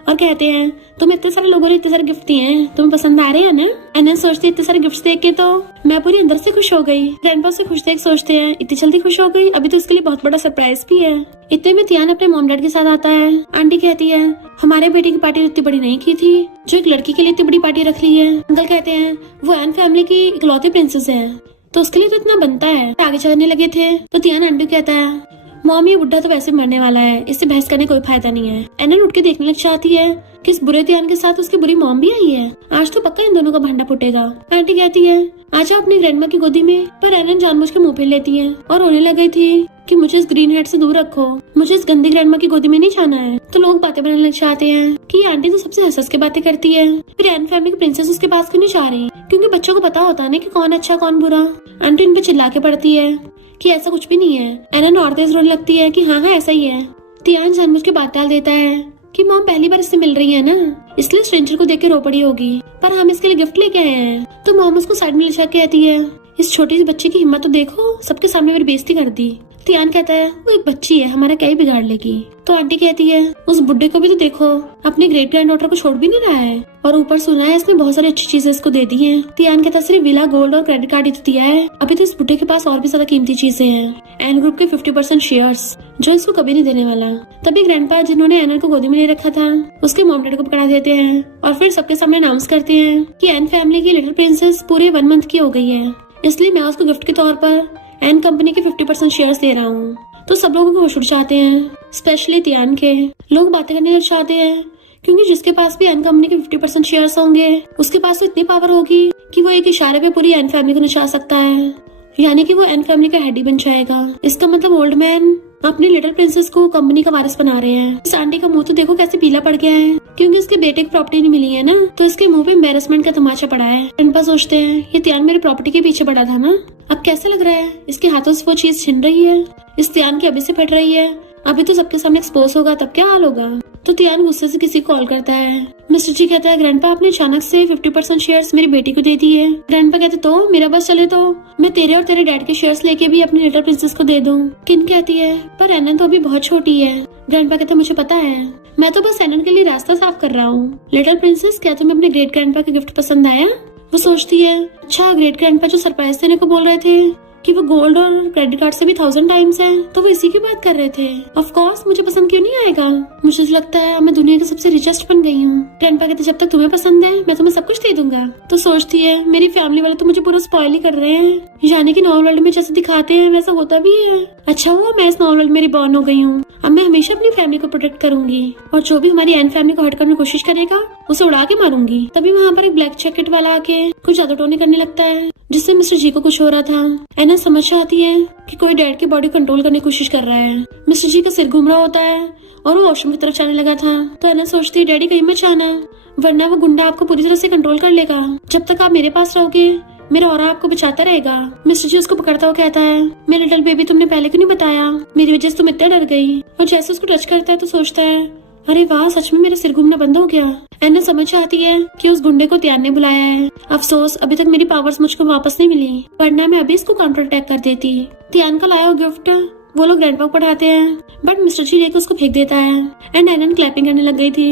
और कहते हैं तुम्हें इतने सारे लोगों ने इतने सारे गिफ्ट दिए हैं, तुम्हें पसंद आ रहे हैं ना। एनन सोचती इतने सारे गिफ्ट देख के तो मैं पूरी अंदर से खुश हो गई। ग्रैंडपा से खुश देख सोचते हैं इतनी जल्दी खुश हो गई, अभी तो इसके लिए बहुत बड़ा सरप्राइज भी है। इतने में तियान अपने मॉम डैड के साथ आता है। आंटी कहती है हमारे बेटी की पार्टी इतनी बड़ी नहीं की थी जो एक लड़की के लिए इतनी बड़ी पार्टी रख ली है। अंकल कहते हैं वो एन फैमिली की इकलौती प्रिंसेस है तो उसके लिए तो इतना बनता है। आगे चढ़ने लगे थे तो तियान आंटी कहता है मॉम ये बुढ़ा तो वैसे मरने वाला है, इससे बहस करने कोई फायदा नहीं है। एनन उठ के देखने लग जाती है कि इस बुरे तियान के साथ उसकी बुरी मॉम भी आई है, आज तो पक्का इन दोनों का भांडा फूटेगा। आंटी कहती है आजा अपनी ग्रैंडमा की गोदी में, पर एनन जानबूझ के मुंह फेर लेती है और रोने लग गई थी कि मुझे इस ग्रीन हेड से दूर रखो, मुझे इस गंदी ग्रैंडमा की गोदी में नहीं जाना है। तो लोग बातें बनाने लग जाते हैं कि ये आंटी तो सबसे हंस के बातें करती है, फिर एन फैमिली की प्रिंसेस उसके पास क्यों नहीं जा रही, क्योंकि बच्चों को पता होता है ना कि कौन अच्छा कौन बुरा। आंटी इन पे चिल्ला के पड़ती है कि ऐसा कुछ भी नहीं है। एनन और तेज रोने लगती है कि हाँ हाँ ऐसा ही है। तियान जानबूझ के बात टाल देता है कि मॉम पहली बार इससे मिल रही है ना, इसलिए स्ट्रेंजर को देख के रो पड़ी होगी, पर हम इसके लिए गिफ्ट लेके आए हैं। तो मॉम उसको साइड में ले जाके कहती है, इस छोटी सी बच्ची की हिम्मत तो देखो, सबके सामने मेरी बेइज्जती कर दी। तियान कहता है, वो एक बच्ची है, हमारा क्या ही बिगाड़ लेगी। तो आंटी कहती है, उस बुड्ढे को भी तो देखो, अपने ग्रेट ग्रैंड डॉटर को छोड़ भी नहीं रहा है, और ऊपर सुना है इसने बहुत सारी अच्छी चीजें इसको दे दी हैं। तियान कहता है, सिर्फ विला, गोल्ड और क्रेडिट कार्ड ही तो दिया है, अभी तो इस बुड्ढे के पास और भी ज्यादा कीमती चीजें हैं, एन ग्रुप के 50% शेयर्स, जो इसको कभी नहीं देने वाला। तभी ग्रैंडपा, जिन्होंने एनर को गोदी में ले रखा था, उसके मॉम डैड को पकड़ा देते हैं और फिर सबके सामने अनाउंस करते हैं कि एन फैमिली की लिटिल प्रिंसेस पूरे 1 मंथ की हो गई है, इसलिए मैं उसको गिफ्ट के तौर पर एन कंपनी के 50% शेयर्स दे रहा हूँ। तो सब लोगों को होश उड़ जाते हैं, स्पेशली तियान के। लोग बातें करने लग जाते हैं, क्योंकि जिसके पास भी एन कंपनी के 50% शेयर्स होंगे, उसके पास तो इतनी पावर होगी कि वो एक इशारे पे पूरी एन फैमिली को नचा सकता है, यानी कि वो एन फैमिली का हेड ही बन जाएगा। इसका मतलब ओल्ड मैन अपनी लिटिल प्रिंसेस को कंपनी का वारिस बना रहे हैं। इस आंटी का मुंह तो देखो कैसे पीला पड़ गया है, क्योंकि इसके बेटे की प्रॉपर्टी नहीं मिली है ना, तो इसके मुंह पे एम्बैरेसमेंट का तमाचा पड़ा है। ग्रैंडपा सोचते हैं, ये तियान मेरी प्रॉपर्टी के पीछे पड़ा था ना, अब कैसे लग रहा है, इसके हाथों से वो चीज छिन रही है, इस तियान की अभी से फट रही है, अभी तो सबके सामने एक्सपोज होगा, तब क्या हाल होगा। तो तियान गुस्से से किसी को कॉल करता है। मिस्टर जी कहता है, ग्रैंडपा आपने अचानक से 50% शेयर्स मेरी बेटी को दे दिए। ग्रैंडपा कहते, तो मेरा बस चले तो मैं तेरे और तेरे डैड के शेयर्स लेके भी अपनी लिटिल प्रिंसेस को दे दूं। किन कहती है, पर एनन तो अभी बहुत छोटी है। ग्रैंडपा कहता, मुझे पता है, मैं तो बस एनन के लिए रास्ता साफ कर रहा हूँ। लिटिल प्रिंसेस, क्या तुम्हें अपने ग्रेट ग्रैंडपा का गिफ्ट पसंद आया? वो सोचती है, अच्छा ग्रेट ग्रैंडपा जो सरप्राइज देने को बोल रहे थे कि वो गोल्ड और क्रेडिट कार्ड से भी 1000 टाइम्स है, तो वो इसी की बात कर रहे थे। ऑफ कोर्स मुझे पसंद क्यों नहीं आएगा, मुझे लगता है मैं दुनिया की सबसे रिचेस्ट बन गई हूँ। ग्रैंडपा कहते, जब तक तुम्हें पसंद है मैं तुम्हें सब कुछ दे दूंगा। तो सोचती है, मेरी फैमिली वाले तो मुझे पूरा स्पॉइल ही कर रहे हैं, यानी कि नॉर्मल वर्ल्ड में जैसे दिखाते हैं वैसा होता भी है। अच्छा हुआ मैं इस नॉर्मल वर्ल्ड में रिबॉर्न हो गई हूँ, अब मैं हमेशा अपनी फैमिली को प्रोटेक्ट करूंगी, और जो भी हमारी एन फैमिली को हर्ट करने की कोशिश करेगा उसे उड़ा के मारूंगी। तभी वहाँ पर एक ब्लैक जैकेट वाला आके कुछ जादू टोने करने लगता है, जिससे मिस्टर जी को कुछ हो रहा था। एना समझ आती है कि कोई डैड की बॉडी कंट्रोल करने की कोशिश कर रहा है। मिस्टर जी का सिर घूम रहा होता है और वो वॉशरूम की तरफ जाने लगा था। तो एना सोचती है, डैडी कहीं मत जाना, वरना वो गुंडा आपको पूरी तरह से कंट्रोल कर लेगा। जब तक आप मेरे पास रहोगे मेरा ऑरा आपको बचाता रहेगा। मिस्टर जी उसको पकड़ता हुआ कहता है, मेरे लिटिल बेबी तुमने पहले क्यों नहीं बताया, मेरी वजह से तुम इतना डर गई। और जैसे उसको टच करता है तो सोचता है, अरे वाह, सच में मेरा सिर घूमना बंद हो गया। एना समझ आती है कि उस गुंडे को तियान ने बुलाया है। अफसोस अभी तक मेरी पावर्स मुझको वापस नहीं मिली, वरना मैं अभी इसको काउंटर अटैक कर देती। तियान का लाया हुआ गिफ्ट वो लोग ग्रैंडपा को पढ़ाते हैं, बट मिस्टर जी लेकर उसको फेंक देता है एंड एनन क्लैपिंग करने लग गई थी।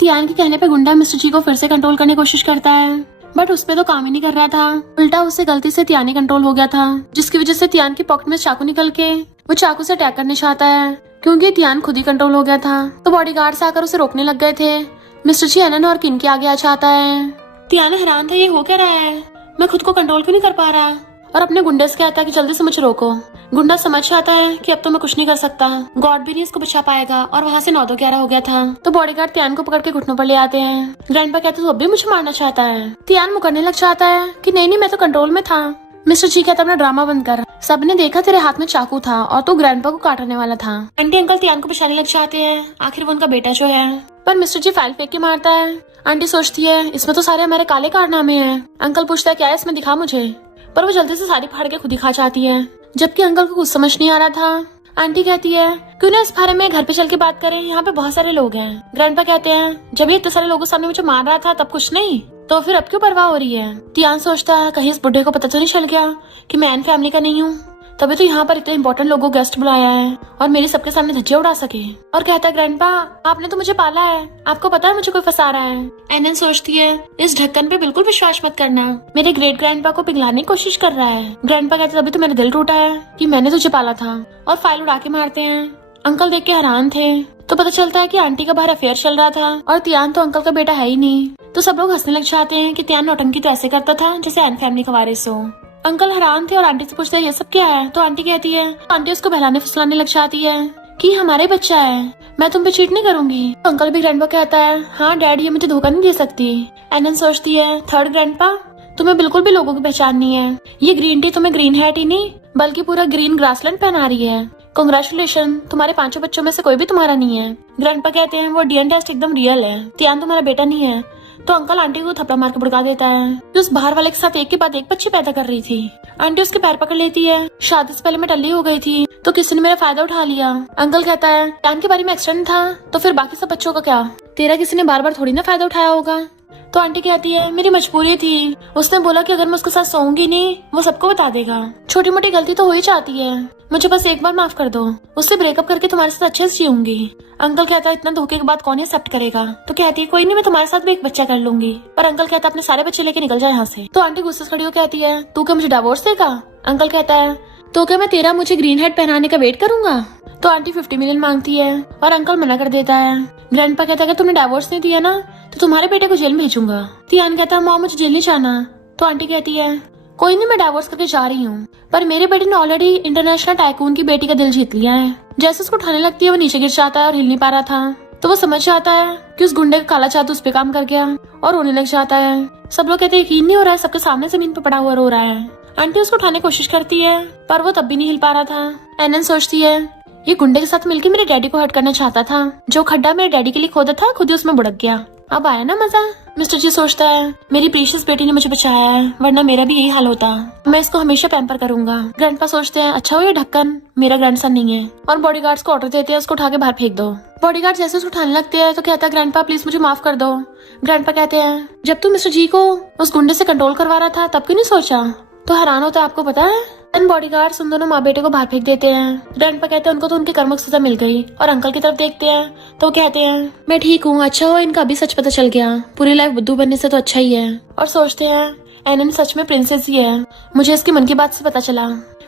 तियान के कहने पे गुंडा मिस्टर जी को फिर से कंट्रोल करने की कोशिश करता है, बट उस पे तो काम ही नहीं कर रहा था, उल्टा उससे गलती से तियान ही कंट्रोल हो गया था, जिसकी वजह से तियान की पॉकेट में चाकू निकल के वो चाकू से अटैक करने चाहता है। क्योंकि तियान खुद ही कंट्रोल हो गया था, तो बॉडीगार्ड्स आकर उसे रोकने लग गए थे। मिस्टर जी एनन और किन के आगे आ जाता है। तियान हैरान था, ये हो क्या रहा है, मैं खुद को कंट्रोल क्यों नहीं कर पा रहा, और अपने गुंडे से कहता है कि जल्दी से मुझे रोको। गुंडा समझ आता है कि अब तो मैं कुछ नहीं कर सकता, गॉड भी नहीं इसको बचा पाएगा, और वहाँ से 9-11 हो गया था। तो बॉडीगार्ड तियान को पकड़ के घुटनों पर ले आते हैं। ग्रैंडपा कहते तो अब भी मुझे मारना चाहता है। तियान मुकरने लग जाता है कि नहीं मैं तो कंट्रोल में था। मिस्टर जी कहता अपना ड्रामा बंद कर, सबने देखा तेरे हाथ में चाकू था और तू ग्रैंडपा को काटने वाला था। आंटी अंकल तियान को बचाने लग जाते हैं, आखिर वो उनका बेटा जो है, पर मिस्टर जी फाइल फेंक के मारता है। आंटी सोचती है इसमें तो सारे हमारे काले कारनामे हैं। अंकल पूछता है क्या है इसमें, दिखा मुझे, पर वो जल्दी से साड़ी फाड़ के खुद ही खा जाती है, जबकि अंकल को कुछ समझ नहीं आ रहा था। आंटी कहती है क्यों ना इस बारे में घर पे चल के बात करें, यहाँ पे बहुत सारे लोग हैं। ग्रैंडपा कहते हैं जब ये इतने सारे लोगों सामने मुझे मार रहा था तब कुछ नहीं, तो फिर अब क्यों परवाह हो रही है। तियान सोचता है कहीं इस बुढ़े को पता तो नहीं चल गया कि मैं एन फैमिली का नहीं हूँ, तभी तो यहाँ पर इतने इंपॉर्टेंट लोगों गेस्ट बुलाया है और मेरी सबके सामने धज्जियां उड़ा सके। और कहता है ग्रैंडपा आपने तो मुझे पाला है, आपको पता है मुझे कोई फंसा रहा है। एनन सोचती है इस ढक्कन पे बिल्कुल विश्वास मत करना, मेरे ग्रेट ग्रैंडपा को पिघलाने की कोशिश कर रहा है। ग्रैंडपा कहते तभी तो मेरा दिल टूटा है कि मैंने तुझे पाला था, और फाइल उड़ा के मारते हैं। अंकल देख के हैरान थे, तो पता चलता है कि आंटी का बाहर अफेयर चल रहा था और तियान तो अंकल का बेटा है ही नहीं। तो सब लोग हंसने लग जाते हैं कि तियान नौटंकी तो ऐसे करता था जैसे एन फैमिली का वारिस हो। अंकल हैरान थे और आंटी से पूछते हैं ये सब क्या है, तो आंटी कहती है, आंटी उसको बहलाने फुसलाने लग जाती है कि हमारे बच्चा है, मैं तुम पे चीट नहीं करूंगी। तो अंकल भी ग्रैंडपा कहता है हाँ डैड ये मुझे धोखा नहीं दे सकती। एनन सोचती है थर्ड ग्रैंडपा तुम्हें बिल्कुल भी लोगों की पहचान नहीं है, ये ग्रीन टी तुम्हें ग्रीन हैट ही नहीं बल्कि पूरा ग्रीन ग्रासलैंड पहना रही है। कांग्रेचुलेशन, तुम्हारे 5 बच्चों में से कोई भी तुम्हारा नहीं है। ग्रैंडपा कहते हैं वो डीएनए टेस्ट एकदम रियल है, तियान तुम्हारा बेटा नहीं है, तो अंकल आंटी को थप्पड़ मार के भड़का देता है कि उस बाहर वाले के साथ एक के बाद एक बच्चे पैदा कर रही थी। आंटी उसके पैर पकड़ लेती है, शादी से पहले मैं टल्ली हो गई थी तो किसी ने मेरा फायदा उठा लिया। अंकल कहता है कैन के बारे में एक्सीडेंट था तो फिर बाकी सब बच्चों का क्या, तेरा किसी ने बार बार थोड़ी ना फायदा उठाया होगा। तो आंटी कहती है मेरी मजबूरी थी, उसने बोला कि अगर मैं उसके साथ सोऊंगी नहीं वो सबको बता देगा। छोटी मोटी गलती तो हो ही जाती है, मुझे बस एक बार माफ कर दो, उससे ब्रेकअप करके तुम्हारे साथ अच्छे से जीऊंगी। अंकल कहता है इतना धोखे के बाद कौन एक्सेप्ट करेगा। तो कहती है कोई नहीं, मैं तुम्हारे साथ भी एक बच्चा कर लूंगी। पर अंकल कहता है अपने सारे बच्चे लेके निकल जाए यहाँ से। तो आंटी गुस्से से खड़ी हो कहती है तू क्या मुझे डिवोर्स देगा। अंकल कहता है तो क्या मैं तेरा मुझे ग्रीन हेड पहनाने का वेट करूंगा। तो आंटी 50 मिलियन मांगती है और अंकल मना कर देता है। ग्रैंडपा कहता है तुमने डिवोर्स नहीं दिया ना तो तुम्हारे बेटे को जेल में भेजूंगा। तियान कहता है मॉम मुझे जेल नहीं जाना। तो आंटी कहती है कोई नहीं, मैं डिवोर्स करके जा रही हूँ, पर मेरे बेटे ने ऑलरेडी इंटरनेशनल टाइकून की बेटी का दिल जीत लिया है। जैसे उसको उठाने लगती है वो नीचे गिर जाता है और हिल नहीं पा रहा था। तो वो समझ जाता है कि उस गुंडे का काला जादू उस पे काम कर गया और रोने लग जाता है। सब लोग कहते हैं यकीन नहीं हो रहा है, सबके सामने जमीन पे पड़ा हुआ रो रहा है। आंटी उसको उठाने की कोशिश करती है पर वो तब भी नहीं हिल पा रहा था। एनन सोचती है ये गुंडे के साथ मिलकर मेरे डैडी को हर्ट करना चाहता था, जो खड्डा मेरे डैडी के लिए खोदा था खुद ही उसमें बुड़क गया। अब आया ना मजा। मिस्टर जी सोचता है मेरी प्रीशियस बेटी ने मुझे बचाया है, वरना मेरा भी यही हाल होता, मैं इसको हमेशा पैम्पर करूंगा। ग्रैंडपा सोचते हैं अच्छा हो ये ढक्कन मेरा ग्रैंडसन नहीं है, और बॉडीगार्ड्स को ऑर्डर देते हैं उसको उठा के बाहर फेंक दो। बॉडीगार्ड जैसे उसको उठाने लगते हैं तो कहता है ग्रैंडपा प्लीज मुझे माफ कर दो। ग्रैंडपा कहते हैं जब तू मिस्टर जी को उस गुंडे से कंट्रोल करवा रहा था तब क्यों नहीं सोचा। तो हैरान होता है आपको पता है। बॉडीगार्ड्स उन दोनों माँ बेटे को बाहर फेंक देते हैं। ग्रैंडपा कहते हैं उनको तो उनके कर्मों की सजा मिल गई, और अंकल की तरफ देखते हैं तो कहते हैं मैं ठीक हूँ, अच्छा हो इनका अभी सच पता चल गया, पूरी लाइफ बुद्धू बनने से तो अच्छा ही है। और सोचते हैं एनन सच में प्रिंसेस ही है, मुझे इसके मन की बात से पता चला,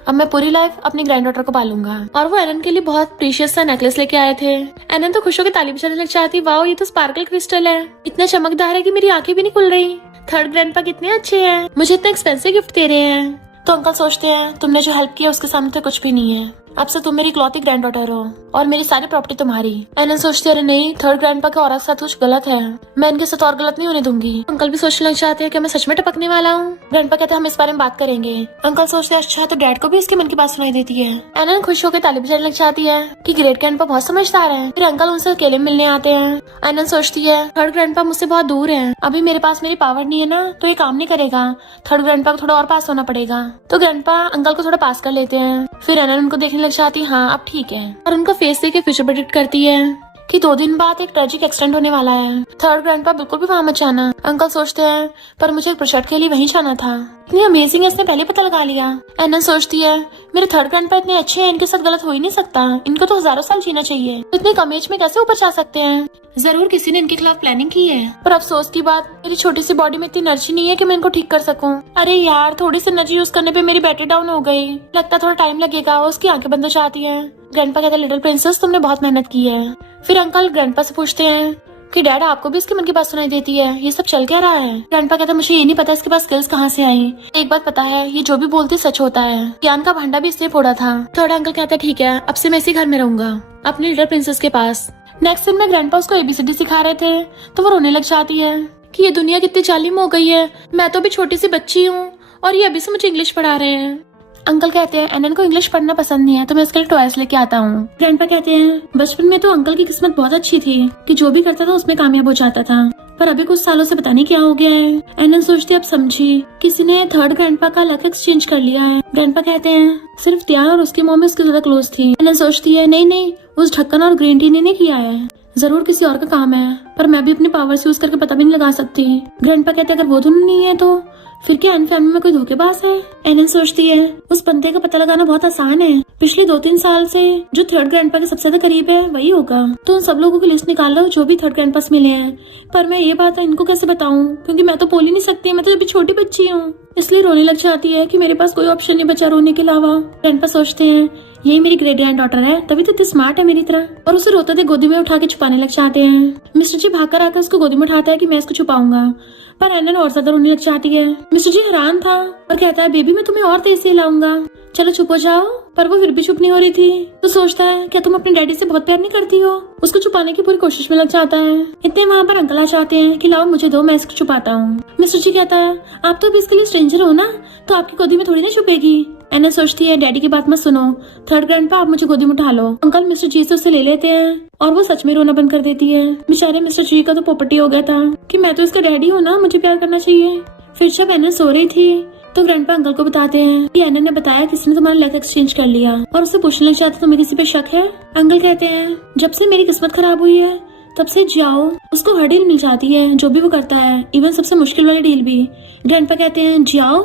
अब मैं पूरी लाइफ अपनी ग्रैंड डॉटर को पालूंगा। और वो एनन के लिए बहुत प्रीशियस सा नेकलेस लेके आए थे। एनन तो खुश होकर ताली बजाने लग जाती, वाओ ये तो स्पार्कल क्रिस्टल है, इतना चमकदार है कि मेरी आंखें भी नहीं खुल रही। थर्ड ग्रैंडपा कितने अच्छे हैं, मुझे इतना एक्सपेंसिव गिफ्ट दे रहे हैं। तो अंकल सोचते हैं तुमने जो हेल्प किया उसके सामने तो कुछ भी नहीं है, अब से तुम मेरी इकलौती ग्रैंड डॉटर हो और मेरी सारी प्रॉपर्टी तुम्हारी। एनन सोचती है अरे नहीं, थर्ड ग्रैंडपा के औरत के साथ कुछ गलत है, मैं इनके साथ और गलत नहीं होने दूंगी। अंकल भी सोचने लग जाते हैं कि मैं सच में टपकने वाला हूँ। ग्रैंडपा कहते हैं हम इस बारे में बात करेंगे। अंकल सोचते हैं अच्छा तो डैड को भी इसके मन की बात सुनाई देती है। एनन खुश होकर ताली बजाने लग जाती है कि ग्रेट ग्रैंडपा बहुत समझदार है। फिर अंकल उनसे अकेले मिलने आते हैं। एनन सोचती है थर्ड ग्रैंडपा मुझसे बहुत दूर है, अभी मेरे पास मेरी पावर नहीं है ना तो ये काम नहीं करेगा, थर्ड ग्रैंडपा को थोड़ा और पास होना पड़ेगा। तो ग्रैंडपा अंकल को थोड़ा पास कर लेते हैं। फिर एनन उनको देखने लग जाती है हाँ अब ठीक है, और उनका फेस देख के फ्यूचर प्रेडिक्ट करती है कि 2 दिन बाद एक ट्रेजिक एक्सीडेंट होने वाला है। थर्ड ग्रैंडपा बिल्कुल भी वहां मत जाना। अंकल सोचते हैं पर मुझे एक प्रोजेक्ट के लिए वहीं जाना था, इतनी अमेजिंग है इसने पहले पता लगा लिया। एनन सोचती है मेरे थर्ड ग्रैंडपा इतने अच्छे हैं, इनके साथ गलत हो ही नहीं सकता, इनको तो हजारों साल जीना चाहिए, इतने कम एज में कैसे ऊपर जा सकते हैं, जरूर किसी ने इनके खिलाफ प्लानिंग की है। पर अफसोस की बात मेरी छोटी सी बॉडी में इतनी एनर्जी नहीं है कि मैं इनको ठीक कर सकूं। अरे यार थोड़ी सी एनर्जी यूज करने पे मेरी बैटरी डाउन हो गई, लगता थोड़ा टाइम लगेगा। उसकी आंखें बंद हो जाती हैं। ग्रैंडपा कहता है लिटिल प्रिंसेस तुमने बहुत मेहनत की है। फिर अंकल ग्रैंडपा से पूछते हैं कि डैड आपको भी इसके मन की बात सुनाई देती है, ये सब चल क्या रहा है। ग्रैंडपा कहता है मुझे ये नहीं पता इसके पास स्किल्स कहाँ से आई, एक बात पता है ये जो भी बोलती सच होता है, ज्ञान का भंडा भी इसने फोड़ा था। थर्ड अंकल कहता है ठीक है अब से मैं इसी घर में रहूंगा अपनी लिटिल प्रिंसेस के पास। नेक्स्ट दिन में ग्रैंडपा उसको ABCD सिखा रहे थे तो वो रोने लग जाती है कि ये दुनिया कितनी जालिम हो गई है, मैं तो अभी छोटी सी बच्ची हूँ और ये अभी से मुझे इंग्लिश पढ़ा रहे हैं। अंकल कहते हैं एनन को इंग्लिश पढ़ना पसंद नहीं है तो मैं इसके लिए टॉयज लेके आता हूँ। ग्रैंडपा कहते हैं बचपन में तो अंकल की किस्मत बहुत अच्छी थी कि जो भी करता था उसमें कामयाब हो जाता था, पर अभी कुछ सालों से पता नहीं क्या हो गया है। एनन सोचती अब समझी किसी ने थर्ड ग्रैंडपा का लक एक्सचेंज कर लिया है। ग्रैंडपा कहते हैं सिर्फ त्यान और उसकी मॉम उसके ज्यादा क्लोज थी। एनन सोचती है नहीं उस ढक्कन और ग्रीन टी ने किया है, जरूर किसी और का काम है, पर मैं भी अपने पावर्स यूज करके पता भी नहीं लगा सकती। ग्रैंडपा कहते हैं अगर वो दोनों नहीं है तो फिर क्या एन फैमिली में कोई धोखेबाज है। एनन सोचती है उस बंदे का पता लगाना बहुत आसान है, पिछले 2-3 साल से जो थर्ड ग्रैंडपा के सबसे ज्यादा करीब है वही होगा, तो उन सब लोगों की लिस्ट निकाल लो जो भी थर्ड ग्रैंडपा से मिले हैं। पर मैं ये बात इनको कैसे बताऊं क्योंकि मैं तो बोल ही नहीं सकती, मैं तो अभी छोटी बच्ची हूँ, इसलिए रोने लग जाती है कि मेरे पास कोई ऑप्शन नहीं बचा रोने के अलावा। ग्रैंडपा सोचते हैं यही मेरी ग्रेट ग्रैंड डॉटर है, तभी तो इतनी स्मार्ट है मेरी तरह, और उसे रोते थे गोदी में उठा के छुपाने लग जाते हैं। मिस्टर जी भागकर आकर उसको गोदी में उठाता है कि मैं इसको छुपाऊंगा, पर एनन और ज्यादा रोने लग जाती है। मिस्टर जी हैरान था और कहता है बेबी मैं तुम्हें और तेज से लाऊंगा, चलो चुप हो जाओ। पर वो फिर भी चुप नहीं हो रही थी तो सोचता है क्या तुम अपने डैडी से बहुत प्यार नहीं करती हो, उसको छुपाने की पूरी कोशिश में लग जाता है। इतने वहाँ पर अंकल आ जाते हैं कि लाओ मुझे दो मैं इसको छुपाता हूँ। मिस्टर जी कहता है आप तो अभी इसके लिए स्ट्रेंजर हो ना, तो आपकी गोदी में थोड़ी ना छुपेगी, एनन सोचती है डैडी की बात मत सुनो, थर्ड ग्रैंडपा आप मुझे गोदी में उठा लो। अंकल मिस्टर जी से उसे ले लेते हैं और वो सच में रोना बंद कर देती है। बेचारे मिस्टर जी का तो पोपटी हो गया था कि मैं तो इसका डैडी हूँ ना, मुझे प्यार करना चाहिए। फिर जब एनन सो रही थी तो ग्रैंडपा अंकल को बताते हैं कि एनन ने बताया किसी ने तुम्हारा लेग एक्सचेंज कर लिया और उससे पूछने लग जाता तुम्हें किसी पे शक है। अंकल कहते हैं जब से मेरी किस्मत खराब हुई है तब से जाओ उसको हर डील मिल जाती है जो भी वो करता है, इवन सबसे मुश्किल वाली डील भी। ग्रैंडपा कहते हैं जाओ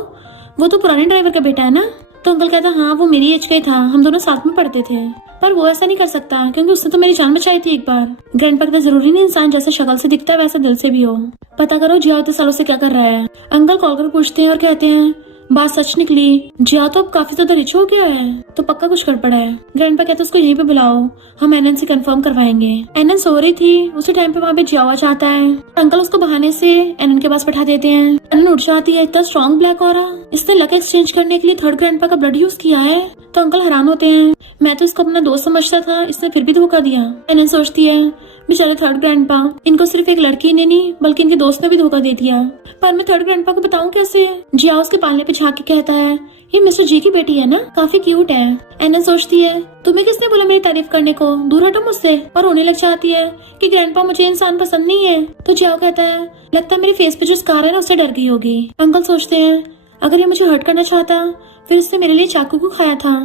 वो तो पुराने ड्राइवर का बेटा है ना। तो अंकल कहता है हाँ वो मेरी एज का ही था, हम दोनों साथ में पढ़ते थे, पर वो ऐसा नहीं कर सकता क्योंकि उसने तो मेरी जान बचाई थी एक बार। ग्रैंडपा कहता जरूरी नहीं इंसान जैसे शक्ल से दिखता है वैसा दिल से भी हो, पता करो जियाओ तो सालों से क्या कर रहा है। अंकल कॉल कर पूछते हैं और कहते हैं बात सच निकली, जिया तो अब काफी ज्यादा रिच हो गया है, तो पक्का कुछ कर पड़ा है। ग्रैंडपा कहते उसको यहीं पे बुलाओ, हम एनन से कंफर्म करवाएंगे। एनन सो रही थी, उसी टाइम पे वहाँ पे जिया आ जाता है। अंकल उसको बहाने से एनन के पास बैठा देते हैं। एनन उठ जाती है, इतना स्ट्रॉन्ग ब्लैक ऑरा, इसने लक एक्सचेंज करने के लिए थर्ड ग्रैंडपा का ब्लड यूज किया है। तो अंकल हैरान होते हैं, मैं तो इसको अपना दोस्त समझता था, इसने फिर भी धोखा दिया। एनन सोचती है बेचारे थर्ड ग्रैंडपा, इनको सिर्फ एक लड़की ने नहीं बल्कि इनके दोस्त ने भी धोखा दे दिया, पर मैं थर्ड ग्रैंडपा को बताऊं कैसे। जिया उसके पालने पे झांक के कहता है ये मिस्टर जी की बेटी है ना, काफी क्यूट है। एनन सोचती है तुम्हें किसने बोला मेरी तारीफ करने को, दूर हटो मुझसे, और रोने लग जाती है कि ग्रैंडपा मुझे इंसान पसंद नहीं है। तो जिया कहता है लगता है मेरे फेस पे जो स्कार है ना उससे डर गई होगी। अंकल सोचते हैं अगर ये मुझे हर्ट करना चाहता फिर इसने मेरे लिए चाकू को खाया था।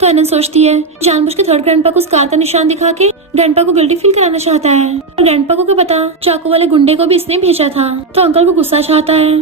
तो एनन सोचती है जानबूझ के थर्ड ग्रैंडपा को स्कार का निशान दिखा के ग्रैंडपा को गिल्टी फील कराना चाहता है, और ग्रैंडपा को क्या पता चाकू वाले गुंडे को भी इसने भेजा था। तो अंकल को गुस्सा चाहता है।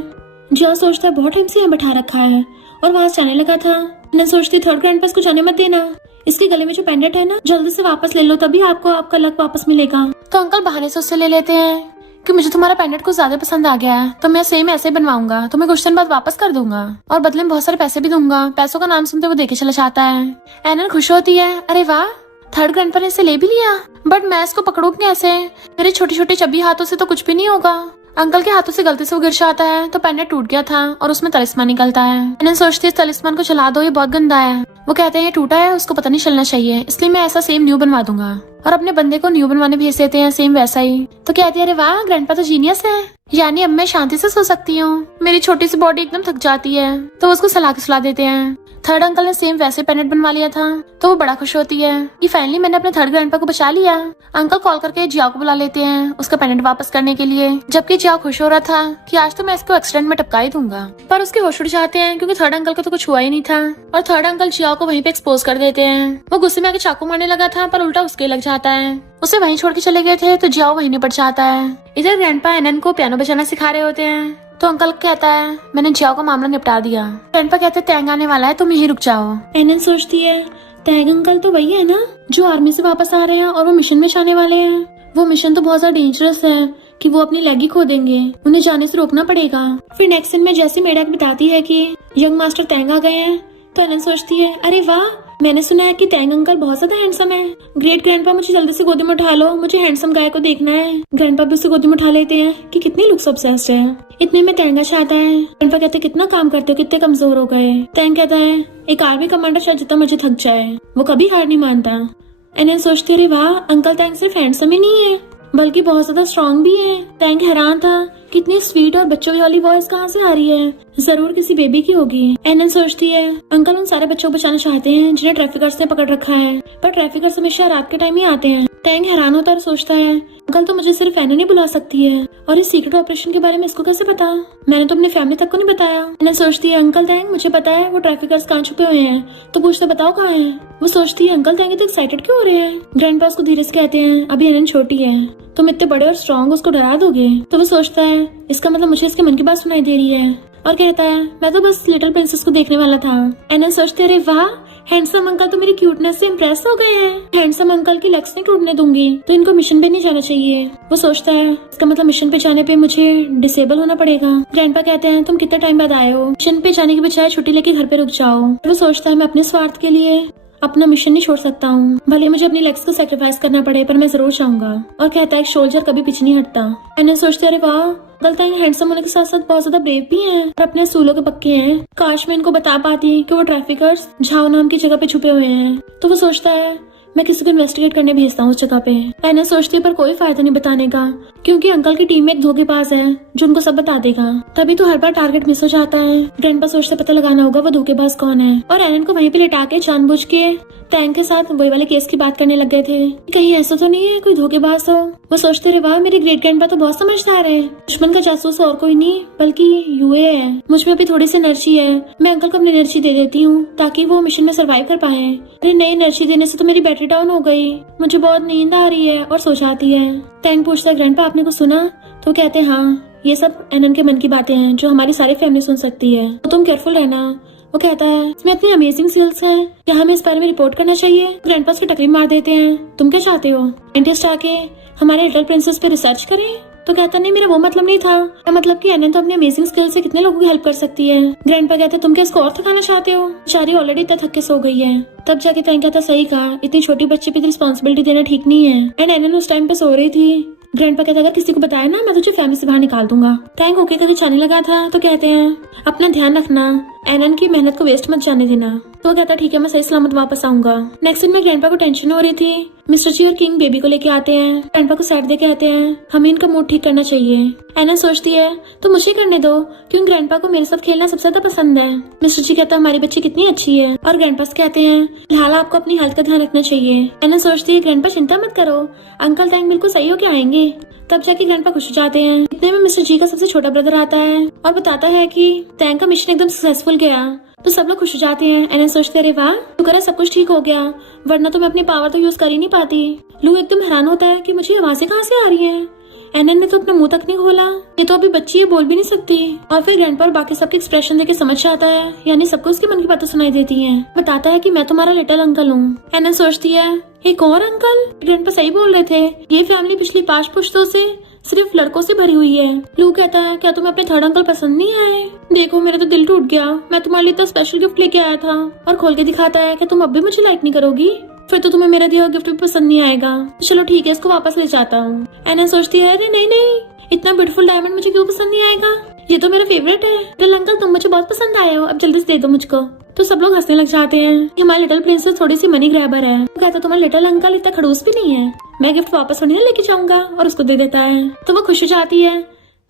जिया सोचता है बहुत टाइम से यहाँ बैठा रखा है और वहां से जाने लगा था। एनन सोचती थर्ड ग्रैंडपा इसको जाने मत देना, इसके गले में जो पेंडेंट है ना जल्दी से वापस ले लो, तभी आपको आपका लक वापस मिलेगा। तो अंकल बहाने से उससे ले लेते हैं कि मुझे तुम्हारा पेंडेंट कुछ ज्यादा पसंद आ गया है, तो मैं सेम ऐसे बनवाऊंगा, तुम्हें कुछ दिन बाद वापस कर दूंगा और बदले में बहुत सारे पैसे भी दूंगा। पैसों का नाम सुनते वो देके चला जाता है। एनन खुश होती है, अरे वाह थर्ड ग्रैंडपा ने इसे ले भी लिया, बट मैं इसको पकड़ूं कैसे, मेरे छोटे छोटे चब्बी हाथों से तो कुछ भी नहीं होगा। अंकल के हाथों से गलती से वो गिर जाता है तो पेंडेंट टूट गया था और उसमें तलिस्मान निकलता है। एनन सोचती है इस तलिस्मान को चला दो, ये बहुत गंदा है। वो कहते हैं ये टूटा है, उसको पता नहीं चलना चाहिए, इसलिए मैं ऐसा सेम न्यू बनवा दूंगा, और अपने बंदे को न्यू बनवाने भेज देते हैं सेम वैसा ही। तो कहती है अरे वाह ग्रैंडपा तो जीनियस है, यानी अब मैं शांति से सो सकती हूँ, मेरी छोटी सी बॉडी एकदम थक जाती है। तो उसको सुला देते हैं। थर्ड अंकल ने सेम वैसे पेंडेंट बनवा लिया था तो वो बड़ा खुश होती है कि फाइनली मैंने अपने थर्ड ग्रैंडपा को बचा लिया। अंकल कॉल करके जिया को बुला लेते हैं उसका पेंडेंट वापस करने के लिए, जबकि जिया खुश हो रहा था कि आज तो मैं इसको एक्सीडेंट में टपका ही दूंगा, पर उसके होश उड़ जाते हैं क्योंकि थर्ड अंकल को तो कुछ हुआ ही नहीं था। और थर्ड अंकल जिया को वहीं पे एक्सपोज कर देते हैं। वो गुस्से में आके चाकू मारने लगा था पर उल्टा उसके लग जाता है। उसे वहीं छोड़ के चले गए थे तो जिया वहीं निपट जाता है। इधर ग्रैंडपा एनन को पियानो बजाना सिखा रहे होते हैं तो अंकल कहता है मैंने जिया का मामला निपटा दिया। ग्रैंडपा कहते हैं तैंग आने वाला है, तुम यहीं रुक जाओ। एनन सोचती है तैंग अंकल तो वही है ना जो आर्मी से वापस आ रहे हैं और वो मिशन में जाने वाले हैं। वो मिशन तो बहुत ज्यादा डेंजरस है कि वो अपनी लेग ही खो देंगे, उन्हें जाने से रोकना पड़ेगा। फिर नेक्स्ट सीन में जैसी मेडक बताती है कि यंग मास्टर तैंग आ गए हैं तो एनन सोचती है अरे वाह मैंने सुना है कि तैंग अंकल बहुत ज्यादा हैंडसम है। ग्रेट ग्रैंडपा मुझे जल्दी से गोदी में उठा लो, मुझे हैंडसम गाय को देखना है। ग्रैंडपा भी उसे गोदी में उठा लेते हैं कि कितनी लुक्स ऑब्सेस्ड है। इतने में तैंगा चाहता है। ग्रैंडपा कहते हैं कितना काम करते हो, कितने कमजोर हो गए। तैंग कहता है एक आर्मी कमांडर शायद जितना मुझे थक जाए, वो कभी हार नहीं मानता। एनन सोचते अरे वाह अंकल तैंग सिर्फ हैंडसम ही नहीं है बल्कि बहुत ज्यादा स्ट्रॉन्ग भी है। टैंक हैरान था कितनी स्वीट और बच्चों वाली वॉइस कहाँ से आ रही है, जरूर किसी बेबी की होगी। एनन सोचती है अंकल उन सारे बच्चों को बचाना चाहते हैं जिन्हें ट्रैफिकर्स ने पकड़ रखा है, पर ट्रैफिकर्स हमेशा रात के टाइम ही आते हैं। टैंक हैरान होता है और सोचता है अंकल तो मुझे सिर्फ एनन ही बुला सकती है, और इस सीक्रेट ऑपरेशन के बारे में इसको कैसे पता, मैंने तो अपनी फैमिली तक को नहीं बताया। एनन सोचती है अंकल टैंक मुझे पता है वो ट्रैफिकर्स कहाँ छुपे हुए हैं, तो पूछते बताओ कहाँ है। वो सोचती है अंकल टैंक तो एक्साइटेड क्यों हो रहे हैं। ग्रैंडपा उसको धीरे से कहते हैं अभी एनन छोटी है, तुम इतने बड़े और स्ट्रॉन्ग उसको डरा दोगे। तो वो सोचता है इसका मतलब मुझे इसके मन की बात सुनाई दे रही है, और कहता है मैं तो बस लिटिल प्रिंसेस को देखने वाला था। एनन सोचते अरे वाह हैंडसम अंकल तो मेरी क्यूटनेस से इम्प्रेस हो गए हैं, हैंडसम अंकल की लेग्स नहीं टूटने दूंगी, तो इनको मिशन पे नहीं जाना चाहिए। वो सोचता है इसका मतलब मिशन पे जाने पे मुझे डिसेबल होना पड़ेगा। ग्रैंडपा कहते हैं तुम कितने टाइम बाद आए हो, मिशन पे जाने की बजाय छुट्टी लेके घर पे रुक जाओ। वो सोचता है मैं अपने स्वार्थ के लिए अपना मिशन नहीं छोड़ सकता हूँ, भले मुझे अपनी लेग्स को सैक्रिफाइस करना पड़े पर मैं जरूर चाहूंगा। और कहता है एक सोल्जर कभी पीछे नहीं हटता। एनन सोचते अरे वाह गलत है हैंडसम होने के साथ साथ बहुत ज्यादा ब्रेव भी हैं और अपने असूलों के पक्के हैं। काश मैं इनको बता पाती कि वो ट्रैफिकर्स झाओ नाम की जगह पे छुपे हुए हैं। तो वो सोचता है मैं किसी को इन्वेस्टिगेट करने भेजता हूँ उस जगह पे। एना सोचती है पर कोई फायदा नहीं बताने का, क्योंकि अंकल की टीम में एक धोखेबाज है जो उनको सब बता देगा। तभी तो हर बार टारगेट मिस हो जाता है। ग्रैंडपा सोचते पता लगाना होगा वो धोखेबाज कौन है, और एनन को वहीं पे लिटा के जानबूझ के टैंक के साथ वही वाले केस की बात करने लग गए थे। कहीं ऐसा तो नहीं है कोई धोखेबाज हो। वो सोचते रहे वाह मेरे ग्रेट ग्रैंडपा तो बहुत समझदार है, दुश्मन का जासूस और कोई नहीं बल्कि यूए है। मुझ में अभी थोड़ी सी एनर्जी है, मैं अंकल को अपनी एनर्जी दे देती हूँ ताकि वो मिशन में सरवाइव कर पाए। अरे नई एनर्जी देने से तो मेरी बैटरी डाउन हो गई, मुझे बहुत नींद आ रही है और सो जाती है। टैंक पूछता है ग्रैंडपा आपने कुछ सुना? तो कहते हैं हाँ ये सब एनन के मन की बातें हैं जो हमारी सारी फैमिली सुन सकती है, तो तुम केयरफुल रहना। वो कहता है इसमें इतनी अमेजिंग स्किल्स हैं, क्या हमें इस बारे में रिपोर्ट करना चाहिए? ग्रैंडपा की टकरी मार देते हैं, तुम क्या चाहते हो साइंटिस्ट आके हमारे लिटिल प्रिंसेस पे रिसर्च करें? तो कहता नहीं मेरा वो मतलब नहीं था, मतलब कि एनन तो अपने अमेजिंग स्किल से कितने लोगों की हेल्प कर सकती है। ग्रैंडपा कहते तुम क्या इसको और थकाना चाहते हो? बेचारी ऑलरेडी इतना थक के सो गई है। तब जाके टैंक कहता सही कहा, इतनी छोटी बच्ची पे रिस्पॉन्सिबिलिटी देना ठीक नहीं है। एंड एनन उस टाइम पे सो रही थी। ग्रैंडपा कहता अगर किसी को बताया ना मैं तुझे फैमिली से बाहर निकाल दूंगा। टैंक ओके करके जाने लगा था तो कहते हैं अपना ध्यान रखना, एनन की मेहनत को वेस्ट मत जाने देना। तो कहता ठीक है मैं सही सलामत वापस आऊंगा। नेक्स्ट दिन में ग्रैंडपा को टेंशन हो रही थी। मिस्टर जी और किंग बेबी को लेके आते हैं। ग्रैंडपा को साइड दे कहते हैं हमें इनका मूड ठीक करना चाहिए। एनन सोचती है तो मुझे करने दो, क्योंकि ग्रैंडपा को मेरे साथ खेलना सबसे ज्यादा पसंद है। मिस्टर जी कहता हमारी बच्ची कितनी अच्छी है, और ग्रैंडपा कहते हैं फिलहाल आपको अपनी हेल्थ का ध्यान रखना चाहिए। एनन सोचती है ग्रैंडपा चिंता मत करो, अंकल टैंक बिल्कुल सही होके आएंगे। तब जाके ग्रैंडपा खुश हो जाते हैं। इतने में मिस्टर जी का सबसे छोटा ब्रदर आता है और बताता है कि टैंक का मिशन एकदम सक्सेसफुल गया। तो सब लोग खुश हो जाते हैं। एनन सोचते अरे वाह शुक्र है सब कुछ ठीक हो गया, वरना तो मैं अपनी पावर तो यूज कर ही नहीं पाती। लू एकदम हैरान होता है कि मुझे आवाजें कहाँ से आ रही हैं। एनन ने तो अपना मुंह तक नहीं खोला, ये तो अभी बच्ची है बोल भी नहीं सकती। और फिर ग्रैंडपा और बाकी सबके एक्सप्रेशन देके समझ आता है, यानी सबको उसके मन की बातें सुनाई देती हैं। बताता है कि मैं तुम्हारा लिटिल अंकल हूँ। एनन सोचती है एक और अंकल? ग्रैंडपा सही बोल रहे थे, ये फैमिली पिछली 5 पुश्तों से सिर्फ लड़कों से भरी हुई है। लू कहता है क्या तुम्हें अपने थर्ड अंकल पसंद नहीं आए? देखो मेरा तो दिल टूट गया, मैं तुम्हारे लिए इतना स्पेशल गिफ्ट लेके आया था। और खोल के दिखाता है कि तुम अब भी मुझे लाइक नहीं करोगी, फिर तो तुम्हें मेरा दिया हुआ गिफ्ट भी पसंद नहीं आएगा। चलो ठीक है इसको वापस ले जाता हूँ। एना सोचती है अरे नहीं नहीं इतना ब्यूटीफुल डायमंड मुझे क्यों पसंद नहीं आएगा, ये तो मेरा फेवरेट है। लिटिल अंकल तुम मुझे बहुत पसंद आए हो, अब जल्दी से दे दो मुझको। तो सब लोग हंसने लग जाते हैं कि हमारी लिटिल प्रिंसेस थोड़ी सी मनी ग्रैबर है। वो कहता तुम्हारा लिटिल अंकल इतना खड़ूस भी नहीं है, मैं गिफ्ट वापस उन्हें लेके जाऊंगा, और उसको दे देता है। तो वो खुश हो जाती है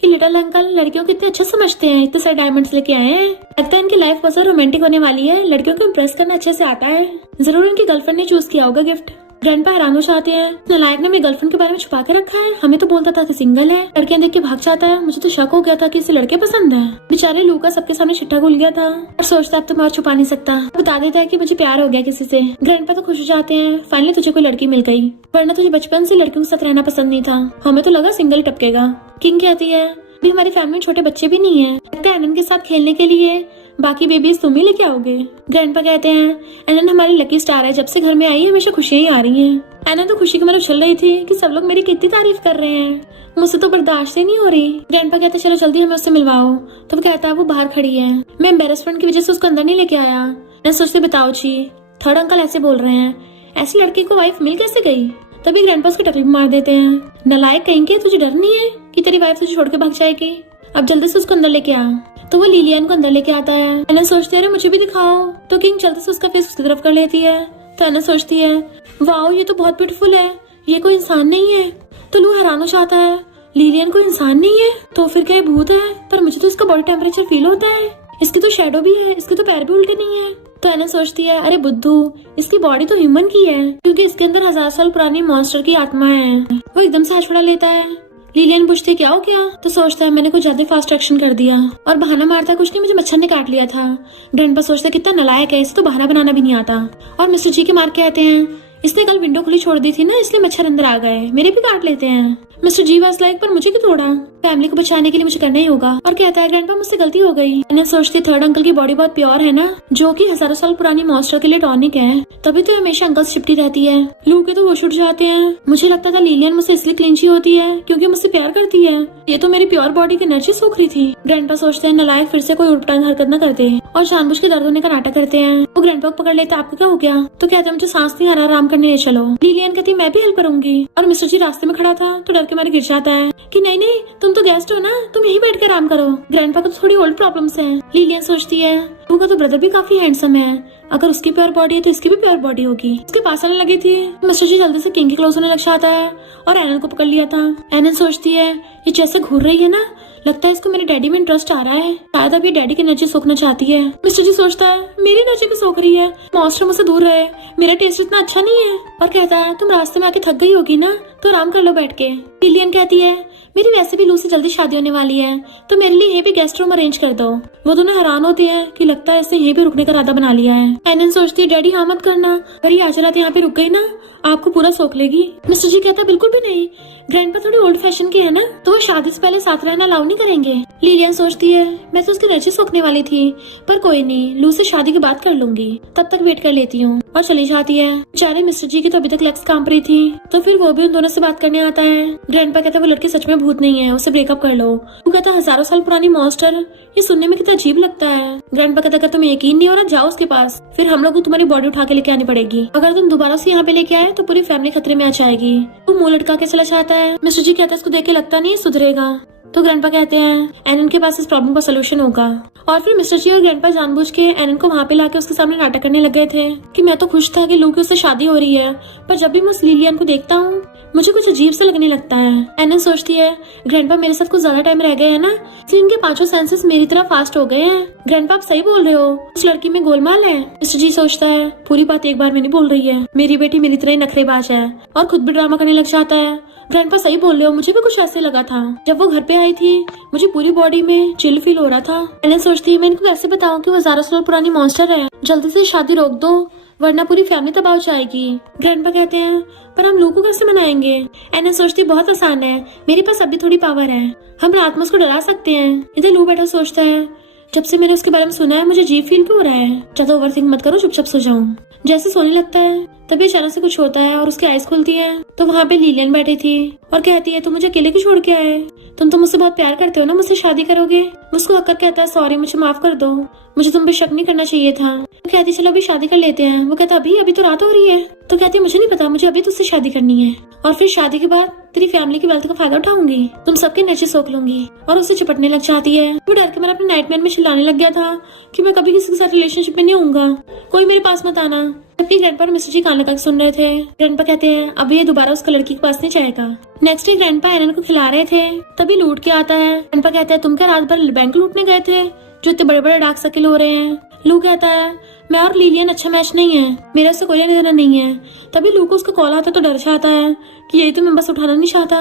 कि लिटिल अंकल लड़कियों को इतने अच्छे समझते हैं, इतने सारे डायमंड्स लेके आए हैं। लगता है इनकी लाइफ बहुत रोमांटिक होने वाली है, लड़कियों को इम्प्रेस करना अच्छे से आता है। जरूर इनकी गर्लफ्रेंड ने चूज किया होगा गिफ्ट। ग्रैंडपा हैरान हो जाते हैं, नालायक ने मेरी गर्लफ्रेंड के बारे में छुपा के रखा है, हमें तो बोलता था कि सिंगल है। लड़कियां देख के भाग जाता है, मुझे तो शक हो गया था कि इसे लड़के पसंद है। बेचारे लू का सबके सामने छिट्टा खुल गया था और सोचता अब तो मैं और छुपा नहीं सकता, बता देता है कि मुझे प्यार हो गया किसी से। ग्रैंडपा तो खुश हो जाते हैं फाइनली तुझे कोई लड़की मिल गई, वरना तुझे बचपन से लड़कियों के साथ रहना पसंद नहीं था, हमें तो लगा सिंगल टपकेगा। किंग कहती है भी हमारी फैमिली में छोटे बच्चे भी नहीं है, लगता है एनन के साथ खेलने के लिए बाकी बेबीज तुम ही लेके आओगे। ग्रैंडपा कहते हैं एनन हमारी लकी स्टार है, जब से घर में आई है हमेशा खुशियां ही आ रही हैं। एनन तो खुशी के मारे उछल रही थी कि सब लोग मेरी कितनी तारीफ कर रहे हैं, मुझसे तो बर्दाश्त ही नहीं हो रही। ग्रैंडपा कहते चलो जल्दी हमें उससे मिलवाओ। तो वो कहता है वो बाहर खड़ी है, मैं एम्बेरसमेंट की वजह से उसको अंदर नहीं लेके आया। मैं सोचते बताओ जी थर्ड अंकल ऐसे बोल रहे हैं, ऐसी लड़की को वाइफ मिल कैसे गई? तभी ग्रैंडपा उसकी टकली मार देते हैं, नालायक कहेंगे तुझे डर नहीं है कि तेरी वाइफ तुझे छोड़ के भाग जाएगी, अब जल्दी से उसको अंदर लेके आ। तो वो लिलियन को अंदर लेके आता है। एना सोचती है अरे मुझे भी दिखाओ। तो किंग जल्दी से उसका फेस उसकी तरफ कर लेती है। तो एना सोचती है वाओ ये तो बहुत ब्यूटीफुल है, ये कोई इंसान नहीं है। तो लू हैरान हो जाता है लिलियन कोई इंसान नहीं है तो फिर क्या भूत है? पर मुझे तो इसका बॉडी टेम्परेचर फील होता है, इसकी तो शैडो भी है, इसके तो पैर भी उल्टे नहीं है। तो एना सोचती है अरे बुद्धू इसकी बॉडी तो ह्यूमन की है, क्योंकि इसके अंदर 1000 साल पुरानी मॉन्स्टर की आत्मा है। वो एकदम से छुड़ा लेता है। लिलियन पूछती क्या हो गया? तो सोचता है मैंने कुछ ज्यादा फास्ट एक्शन कर दिया, और बहाना मारता है कुछ नहीं मुझे मच्छर ने काट लिया था। ग्रैंडपा सोचता है कितना नालायक है, इसे तो बहाना बनाना भी नहीं आता। और मिस्टर जी के मार के आते हैं इसने कल विंडो खुली छोड़ दी थी ना, इसलिए मच्छर अंदर आ गए, मेरे भी काट लेते हैं। मिस्टर जी वाज लाइक पर मुझे क्यों तोड़ा, फैमिली को बचाने के लिए मुझे करना ही होगा। और कहता है ग्रैंडपा मुझसे गलती हो गई। मैंने सोचती थर्ड अंकल की बॉडी बहुत प्योर है ना, जो कि 1000 साल पुरानी मॉन्स्टर के लिए टॉनिक है, तभी तो हमेशा अंकल से चिपटी रहती है। लू के तो होश उड़ जाते हैं, मुझे लगता था लिलियन मुझसे इसलिए क्लिंची होती है क्योंकि मुझसे प्यार करती है, ये तो मेरी प्योर बॉडी की एनर्जी सूख रही थी। ग्रैंडपा सोचते हैं नालायक फिर से कोई उल्टा हरकत न करते और जानबूझ के दर्द होने का नाटक करते हैं। वो ग्रैंडपा को पकड़ लेते आपको क्या हो गया? तो कहते हैं मुझे सांस नहीं आ रहा, आराम करने ले चलो। लिलियन कहती मैं भी हेल्प करूंगी। और मिस्टर जी रास्ते में खड़ा था तो डर के मारे गिर जाता है कि नहीं नहीं तुम तो गेस्ट हो ना, तुम यहीं बैठ कर आराम करो, ग्रैंडपा को तो थोड़ी ओल्ड प्रॉब्लम्स हैं। लिलियन सोचती है लू का तो ब्रदर भी काफी हैंडसम है, अगर उसकी प्योर बॉडी है तो इसकी भी प्योर बॉडी होगी। उसके पास आने लगी थी, मिस्टर जी जल्दी से किंग के क्लोज होने लग जाता है और एनन को पकड़ लिया था। एनन सोचती है ये जैसे घूर रही है ना, लगता है इसको मेरे डैडी में इंटरेस्ट आ रहा है, शायद अब ये डैडी की एनर्जी सोखना चाहती है। मिस्टर जी सोचता है मेरी एनर्जी को सोख रही है, मॉन्स्टर मुझसे दूर रहे, मेरा टेस्ट इतना अच्छा नहीं है, और कहता है तुम रास्ते में आके थक गई होगी ना तो आराम कर लो बैठ के। लिलियन कहती है मेरी वैसे भी लू से जल्दी शादी होने वाली है, तो मेरे लिए ये भी गेस्ट रूम अरेंज कर दो। वो दोनों हैरान होते हैं कि लगता है इसने यहीं पे रुकने का इरादा बना लिया है। एनन सोचती है डैडी हाँ मत करना, अगर ये आज रात यहाँ पे रुक गई ना आपको पूरा सोख लेगी। मिस्टर जी कहता है बिल्कुल भी नहीं, ग्रैंडपा थोड़ी ओल्ड फैशन के है ना, तो वो शादी से पहले साथ रहना अलाउ नहीं करेंगे। लिलियन सोचती है मैं तो उसकी एनर्जी सोखने वाली थी, पर कोई नहीं, लू से शादी की बात कर लूंगी, तब तक वेट कर लेती हूँ, और चली जाती है। बेचारे मिस्टर जी की तो अभी तक लेग्स कांप रही थी, तो फिर वो भी उन दोनों से बात करने आता है। ग्रैंडपा कहता है वो लड़की सच में भूत नहीं है, उससे ब्रेकअप कर लो। वो कहता है हजारों साल पुरानी मॉन्स्टर, ये सुनने में कितना अजीब लगता है। ग्रैंडपा कहता अगर तुम्हें यकीन नहीं हो रहा जाओ उसके पास, फिर हम लोग को तुम्हारी बॉडी उठा के लेके आनी पड़ेगी, अगर तुम दोबारा से यहाँ पे लेके आए तो पूरी फैमिली खतरे में आ जाएगी। वो मुंह लटका के चला जाता है। मिस्टर जी कहता है इसको देख के लगता नहीं सुधरेगा, तो ग्रैंडपा कहते हैं एनन के पास इस प्रॉब्लम का सोल्यूशन होगा। और फिर मिस्टर जी और ग्रैंडपा जानबूझ के एनन को वहाँ पे लाके उसके सामने नाटक करने लग गए थे कि मैं तो खुश था कि लू की उससे शादी हो रही है, पर जब भी मैं उस लिलियन को देखता हूँ मुझे कुछ अजीब सा लगने लगता है। एनन सोचती है ग्रैंडपा मेरे साथ कुछ ज्यादा टाइम रह गए हैं ना, इसलिए इनके पांचों सेंसेस मेरी तरह फास्ट हो गए हैं। ग्रैंडपा आप सही बोल रहे हो, उस लड़की में गोलमाल है। मिस्टर जी सोचता है पूरी बात एक बार में नहीं बोल रही है, मेरी बेटी मेरी तरह ही नखरेबाज है, और खुद भी ड्रामा करने लग जाता है। ग्रैंडपा सही बोल रहे हो, मुझे भी कुछ ऐसे लगा था जब वो घर पे आई थी, मुझे पूरी बॉडी में चिल फील हो रहा था। एनन सोचती है मैं इनको कैसे बताऊं कि वो 1000 साल पुरानी मॉन्स्टर है, जल्दी से शादी रोक दो वरना पूरी फैमिली तबाह हो जाएगी। ग्रैंडपा कहते हैं पर हम लू को कैसे मनाएंगे। एनन सोचती है बहुत आसान है, मेरे पास अभी थोड़ी पावर है, हम रात में उसको डरा सकते हैं। इधर लू बैठा सोचता है जब से मैंने उसके बारे में सुना है मुझे अजीब फील क्यों हो रहा है, ज्यादा ओवरथिंक मत करो, चुपचाप सो जाऊं। जैसे सोने लगता है तभी अचानक से कुछ होता है और उसकी आईज खुलती है, तो वहाँ पे लिलियन बैठी थी और कहती है तुम मुझे अकेले क्यों छोड़ के आए, तुम तो मुझसे बहुत प्यार करते हो ना, मुझसे शादी करोगे। उसको हक्कर कहता है सॉरी मुझे माफ कर दो, मुझे तुम पे शक नहीं करना चाहिए था। तो कहती चलो अभी शादी कर लेते हैं। वो कहता अभी तो रात हो रही है। तो कहती मुझे नहीं पता, मुझे अभी तुझसे शादी करनी है, और फिर शादी के बाद तेरी फैमिली की वेल्थ का फायदा उठाऊंगी, तुम सबके नशे सोख लूंगी, और उससे चिपटने लग जाती है। वो डर के मैंने अपने नाइटमेयर में चिल्लाने लग गया था कि मैं कभी किसी के साथ रिलेशनशिप में नहीं होऊंगा, कोई मेरे पास मत आना। जबकि ग्रैंडपा और मिस्टर जी कान लगा के सुन रहे थे। ग्रैंडपा कहते हैं अभी ये दोबारा उसका लड़की के पास नहीं जाएगा। नेक्स्ट डे ग्रैंडपा एनन को खिला रहे थे, तभी लूट के आता है। ग्रैंडपा कहते हैं तुम क्या रात भर बैंक लूटने गए थे जो इतने बड़े बड़े डार्क सर्किल हो रहे हैं। लू कहता है मैं और लिलियन अच्छा मैच नहीं है, मेरे से कोई लेना नहीं है। तभी लू को उसका कॉल आता है तो डर जाता है कि यही तो मैं बस उठाना नहीं चाहता।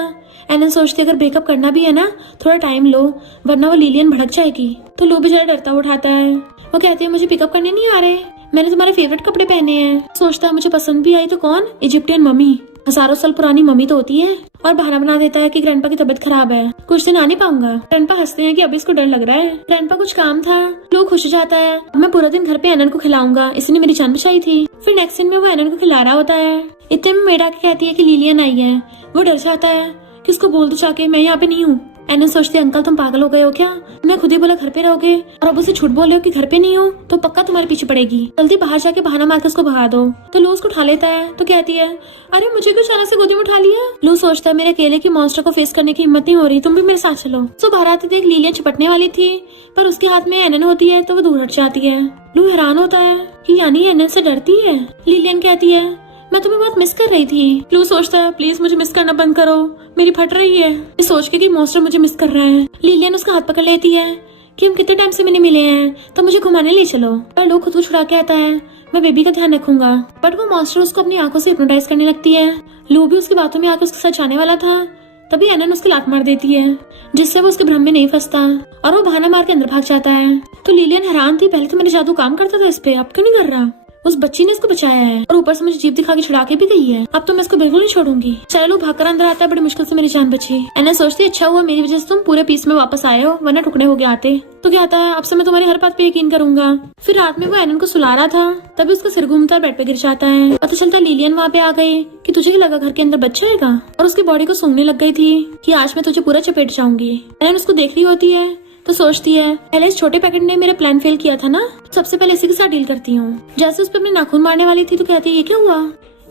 एनन सोचती है अगर ब्रेकअप करना भी है ना थोड़ा टाइम लो, वरना वो लिलियन भड़क जाएगी। तो लू भी जरा डरता उठाता है। वो कहती है मुझे पिकअप करने नहीं आ रहे, मैंने तुम्हारे फेवरेट कपड़े पहने हैं। सोचता है मुझे पसंद भी आई तो कौन, इजिप्टियन मम्मी, हजारों साल पुरानी मम्मी तो होती है। और बहाना बना देता है कि ग्रैंडपा की तबीयत खराब है, कुछ दिन आ नहीं पाऊंगा। ग्रैंडपा हंसते हैं कि अभी इसको डर लग रहा है। ग्रैंडपा कुछ काम था, लोग खुश हो जाता है, मैं पूरा दिन घर पे एनन को खिलाऊंगा, इसने मेरी जान बचाई थी। फिर नेक्स्ट दिन में वो एनन को खिला रहा होता है। इतने में मेड आके कहती है कि लिलियन आई है। वो डर जाता है कि उसको बोल दो जाके मैं यहाँ पे नहीं हूँ। एनन सोचते अंकल तुम पागल हो गए हो क्या, मैं खुद ही बोला घर पे रहोगे और अब उसे झूठ बोल रहे हो कि घर पे नहीं हो, तो पक्का तुम्हारे पीछे पड़ेगी, जल्दी बाहर जाके बहाना मार के उसको भगा दो। तो लू उसको उठा लेता है। तो कहती है अरे मुझे क्यों अचानक से गोदी में उठा लिया। लू सोचता है मेरे अकेले की मॉन्स्टर को फेस करने की हिम्मत नहीं हो रही, तुम भी मेरे साथ चलो। तो बाहर आते देख लिलियन चिपटने वाली थी, पर उसके हाथ में एनन होती है तो वो दूर हट जाती है। लू हैरान होता है कि यानी एनन से डरती है। लिलियन कहती है मैं तुम्हें बहुत मिस कर रही थी। लू सोचता है प्लीज मुझे मिस करना बंद करो, मेरी फट रही है। ये सोच के कि मॉन्स्टर मुझे मिस कर रहा है। लिलियन उसका हाथ पकड़ लेती है कि हम कितने टाइम से मैंने मिले हैं, तो मुझे घुमाने ले चलो। पर लू खुद को छुड़ा के आता है मैं बेबी का ध्यान रखूंगा, बट वो मॉन्स्टर उसको अपनी आंखों से हिप्नोटाइज करने लगती है। लू भी उसकी बातों में आकर उसके साथ जाने वाला था, तभी एनन उसकी लात मार देती है, जिससे वो उसके भ्रम में नहीं फंसता और वो बहाना मार के अंदर भाग जाता है। तो लिलियन हैरान थी, पहले तो मेरा जादू काम करता था इस पे, अब क्यों नहीं कर रहा। उस बच्ची ने इसको बचाया है और ऊपर से मुझे जीप दिखा के छुड़ा के भी गई है, अब तो मैं इसको बिल्कुल नहीं छोड़ूंगी। चलो भागकर अंदर आता है, बड़ी मुश्किल से मेरी जान बची। एनन सोचती अच्छा हुआ मेरी वजह से तुम पूरे पीस में वापस आए हो, वरना टुकड़े हो गए आते। तो क्या आता है अब से मैं तुम्हारी हर बात पे यकीन करूंगा। फिर रात में वो एनन को सुला रहा था, तभी उसका सिर घूमता बेड पे गिर जाता है। पता चलता लिलियन वहाँ पे आ गई कि तुझे क्या लगा घर के अंदर बच्चा आएगा, और उसकी बॉडी को सूंघने लग गई थी कि आज मैं तुझे पूरा चपेट जाऊंगी। एनन उसको देख रही होती है तो सोचती है पहले इस छोटे पैकेट ने मेरा प्लान फेल किया था ना, सबसे पहले इसी के साथ डील करती हूँ। जैसे उस पर अपने नाखून मारने वाली थी तो कहती है ये क्या हुआ,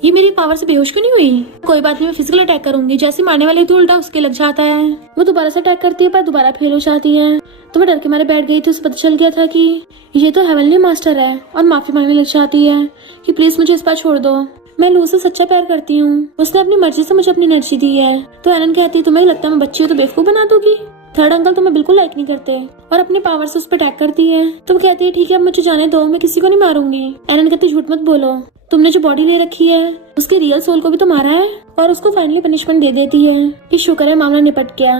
ये मेरी पावर से बेहोश क्यों नहीं हुई? कोई बात नहीं, मैं फिजिकल अटैक करूंगी। जैसे मारने वाले तो उल्टा उसके लग जाता है। वो दोबारा से अटैक करती है पर दोबारा फेल हो जाती है। तो मैं डर के मारे बैठ गई थी। उसे पता चल गया था कि ये तो हेवनली मास्टर है और माफी मांगने लग जाती है कि प्लीज मुझे इस बार छोड़ दो। मैं लू से सच्चा प्यार करती हूँ। उसने अपनी मर्जी से मुझे अपनी एनर्जी दी है। तो एनन कहती है तुम्हें लगता है मैं बच्ची हूँ तो बेवकूफ बना दोगी? थर्ड अंकल तुम्हें बिल्कुल लाइक नहीं करते और अपने पावर से उस पर अटैक करती है। तो वो कहती है ठीक है अब मुझे जाने दो, मैं किसी को नहीं मारूंगी। एनन कहती झूठ मत बोलो, तुमने जो बॉडी ले रखी है उसके रियल सोल को भी तो मारा है। और उसको फाइनली पनिशमेंट दे देती है कि शुक्र है मामला निपट गया।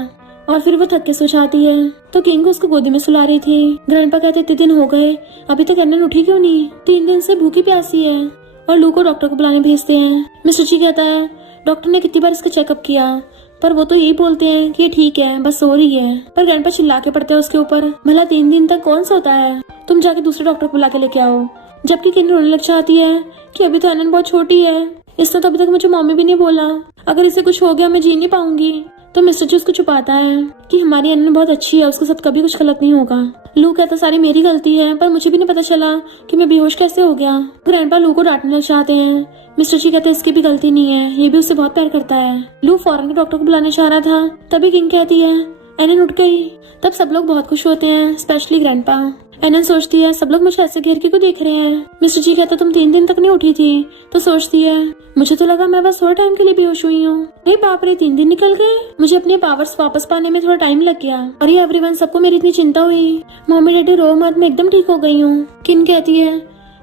और फिर वो थक के सो जाती है। तो किंग उसको गोदी में सुला रही थी। ग्रैंडपा कहते इतने दिन हो गए अभी तक एनन उठी क्यों नहीं? 3 दिन से भूखी प्यासी है। और लू को डॉक्टर को बुलाने भेजते हैं। मिस्टर जी कहता है डॉक्टर ने कितनी बार इसका चेकअप किया पर वो तो यही बोलते हैं कि ठीक है बस सो रही है। पर ग्रैंडपा चिल्ला के पड़ते हैं उसके ऊपर, भला 3 दिन तक कौन सोता है? तुम जाके दूसरे डॉक्टर को बुला के लेके आओ। जबकि किन रोने लग जाती है कि अभी तो एनन बहुत छोटी है, इसने तो अभी तक मुझे मम्मी भी नहीं बोला, अगर इसे कुछ हो गया मैं जी नहीं पाऊंगी। तो मिस्टर जी उसको छुपाता है कि हमारी एनन बहुत अच्छी है, उसके साथ कभी कुछ गलत नहीं होगा। लू कहता सारी मेरी गलती है पर मुझे भी नहीं पता चला कि मैं बेहोश कैसे हो गया। ग्रैंडपा लू को डांटने लग जाते हैं। मिस्टर जी कहते इसकी भी गलती नहीं है, ये भी उससे बहुत प्यार करता है। लू फौरन के डॉक्टर को बुलाने चाह रहा था तभी किंग कहती है एनन उठ गई। तब सब लोग बहुत खुश होते हैं, स्पेशली ग्रैंडपा। एनन सोचती है सब लोग मुझे ऐसे घेर के क्यों देख रहे हैं? मिस्टर जी कहता तुम 3 दिन तक नहीं उठी थी। तो सोचती है मुझे तो लगा मैं बस थोड़ा टाइम के लिए बेहोश हुई हूँ। नहीं बाप रे 3 दिन निकल गए। मुझे अपने पावर्स वापस पाने में थोड़ा टाइम लग गया। और ये एवरीवन सबको मेरी इतनी चिंता हुई। मम्मी डैडी रो मत, मैं एकदम ठीक हो गई हूँ। किन कहती है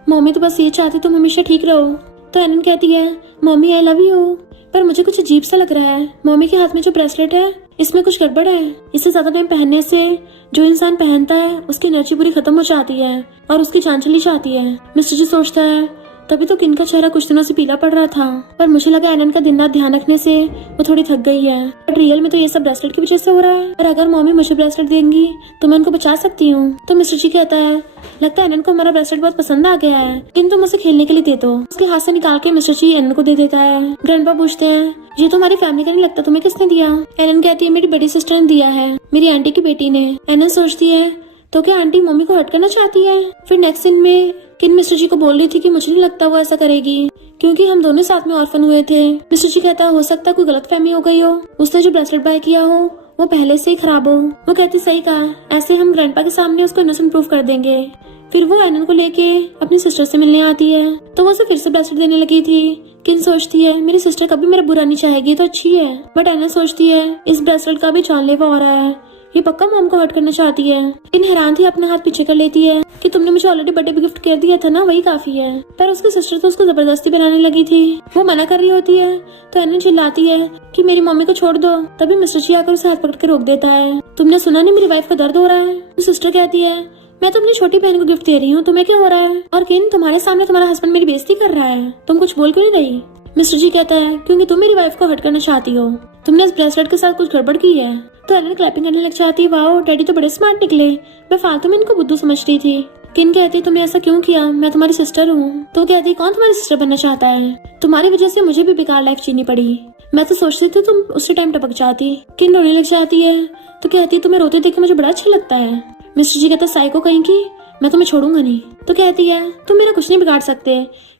मम्मी तो बस ये चाहती तुम हमेशा ठीक रहो। तो एनन कहती है मम्मी आई लव यू। पर मुझे कुछ अजीब सा लग रहा है। मम्मी के हाथ में जो ब्रेसलेट है इसमें कुछ गड़बड़ है। इसे ज्यादा टाइम पहनने से जो इंसान पहनता है उसकी एनर्जी पूरी खत्म हो जाती है और उसकी जान चली जाती है। मिस्टर जी सोचता है तभी तो किन का चेहरा कुछ दिनों से पीला पड़ रहा था। पर मुझे लगा एनन का दिन रात ध्यान रखने से वो थोड़ी थक गई है। बट रियल में तो ये सब ब्रेसलेट की वजह से हो रहा है। और अगर मम्मी मुझे ब्रेसलेट देंगी तो मैं उनको बचा सकती हूँ। तो मिस्टर जी कहता है लगता है एनन को हमारा ब्रेसलेट बहुत पसंद आ गया है, किन तुम उसे खेलने के लिए दे दो। उसके हाथ से निकाल के मिस्टर जी एनन को दे देता है। ग्रैंडपा पूछते हैं ये तो हमारी फैमिली का नहीं लगता, तुम्हें किसने दिया? एनन कहती है मेरी बड़ी सिस्टर ने दिया है, मेरी आंटी की बेटी ने। एनन सोचती है तो क्या आंटी मम्मी को हर्ट करना चाहती है? फिर नेक्स्ट सीन में किन मिस्टर जी को बोल रही थी कि मुझे नहीं लगता वो ऐसा करेगी क्योंकि हम दोनों साथ में ऑर्फन हुए थे। मिस्टर जी कहता हो सकता है कोई गलतफहमी हो गई हो, उसने जो ब्रेसलेट बाय किया हो वो पहले से ही खराब हो। वो कहती सही कहा, ऐसे हम ग्रैंडपा के सामने उसको इनोसेंट प्रूफ कर देंगे। फिर वो एनन को लेके अपनी सिस्टर से मिलने आती है तो वो उसे फिर से ब्रेसलेट देने लगी थी। किन सोचती है मेरी सिस्टर कभी मेरा बुरा नहीं चाहेगी तो अच्छी है। बट एनन सोचती है इस ब्रेसलेट का भी जानलेवा हो रहा है, ये पक्का मॉम को हर्ट करना चाहती है। किन हैरान थी, अपना हाथ पीछे कर लेती है कि तुमने मुझे ऑलरेडी बर्थडे पे गिफ्ट कर दिया था ना, वही काफी है। पर उसकी सिस्टर तो उसको जबरदस्ती बनाने लगी थी। वो मना कर रही होती है तो एनन चिल्लाती है कि मेरी मम्मी को छोड़ दो। तभी मिस्टर जी आकर उसे हाथ पकड़ के रोक देता है। तुमने सुना नहीं मेरी वाइफ को दर्द हो रहा है? तो सिस्टर कहती है मैं तो अपनी छोटी बहन को गिफ्ट दे रही हूँ, तुम्हें क्या हो रहा है? और किन तुम्हारे सामने तुम्हारा हस्बैंड मेरी बेइज्जती कर रहा है, तुम कुछ बोल क्यों नहीं रही? मिस्टर जी कहता है क्योंकि तुम मेरी वाइफ को हर्ट करना चाहती हो, तुमने इस ब्रेसलेट के साथ कुछ गड़बड़ की है। तो एनन क्लैपिंग करने लग जाती है, वाओ डैडी तो बड़े स्मार्ट निकले, मैं फालतू में इनको बुद्धू समझ रही थी। किन कहती तुमने ऐसा क्यों किया, मैं तुम्हारी सिस्टर हूँ। तो कहती कौन तुम्हारी सिस्टर बनना चाहता है, तुम्हारी वजह से मुझे भी बेकार लाइफ जीनी पड़ी, मैं तो सोचती थी तुम उसी टाइम टपक जाती। किन रोने लग जाती है तो कहती तुम्हें रोते देख के मुझे बड़ा अच्छा लगता है। मिस्टर जी कहता साइको कहीं की, मैं तुम्हें छोड़ूंगा नहीं। तो कहती है तुम मेरा कुछ नहीं बिगाड़ सकते,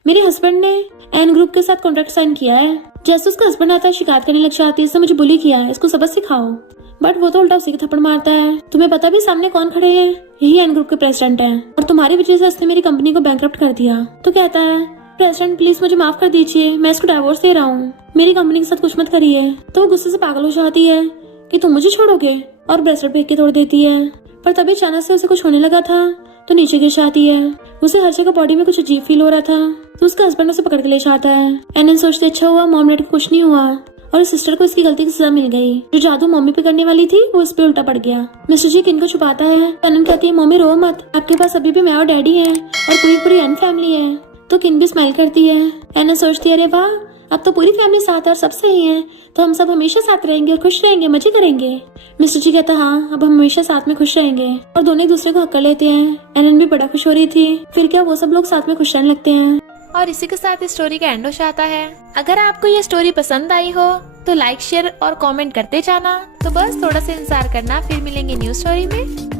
मेरे हस्बैंड ने एन ग्रुप के साथ कॉन्ट्रैक्ट साइन किया है। जैसे उसका हस्बैंड आता है शिकायत करने लग जाती है, इसने मुझे बुली किया है, इसको सबक सिखाओ। बट वो तो उल्टा उसी के थप्पड़ मारता है। तुम्हें पता भी सामने कौन खड़े हैं, यही एन ग्रुप के प्रेसिडेंट हैं और तुम्हारी वजह से उसने मेरी कंपनी को बैंकरप्ट कर दिया। तो कहता है प्रेसिडेंट प्लीज मुझे माफ कर दीजिए, मैं इसको डाइवोर्स दे रहा हूँ, मेरी कंपनी के साथ कुछ मत करिए। तो वो गुस्से से पागल हो जाती है कि तुम मुझे छोड़ोगे और ब्रेसलेट फेंक के तोड़ देती है। पर तभी अचानक से उसे कुछ होने लगा था तो नीचे गिर जाती है। उसे हर जगह बॉडी में कुछ अजीब फील हो रहा था तो उसका हस्बैंड उसे पकड़ के ले जाता है। एनन सोचते अच्छा हुआ मॉम डैड को कुछ नहीं हुआ और सिस्टर को इसकी गलती की सजा मिल गई। जो जादू मम्मी पे करने वाली थी वो इस पे उल्टा पड़ गया। मिस्टर जी किन को छुपाता है। एनन कहती है मम्मी रो मत, आपके पास अभी भी मैं और डैडी है और पूरी पूरी एन फैमिली है। तो किन भी स्माइल करती है। एनन सोचती है अरे वाह अब तो पूरी फैमिली साथ है और सब सही है, तो हम सब हमेशा साथ रहेंगे और खुश रहेंगे, मजे करेंगे। मिस्टर जी कहता हाँ अब हम हमेशा साथ में खुश रहेंगे और दोनों एक दूसरे को हक कर लेते हैं। एनन भी बड़ा खुश हो रही थी। फिर क्या वो सब लोग साथ में खुश रहने लगते हैं। और इसी के साथ इस स्टोरी का एंड हो जाता है। अगर आपको ये स्टोरी पसंद आई हो तो लाइक शेयर और कमेंट करते जाना। तो बस थोड़ा सा इंतजार करना, फिर मिलेंगे न्यू स्टोरी में।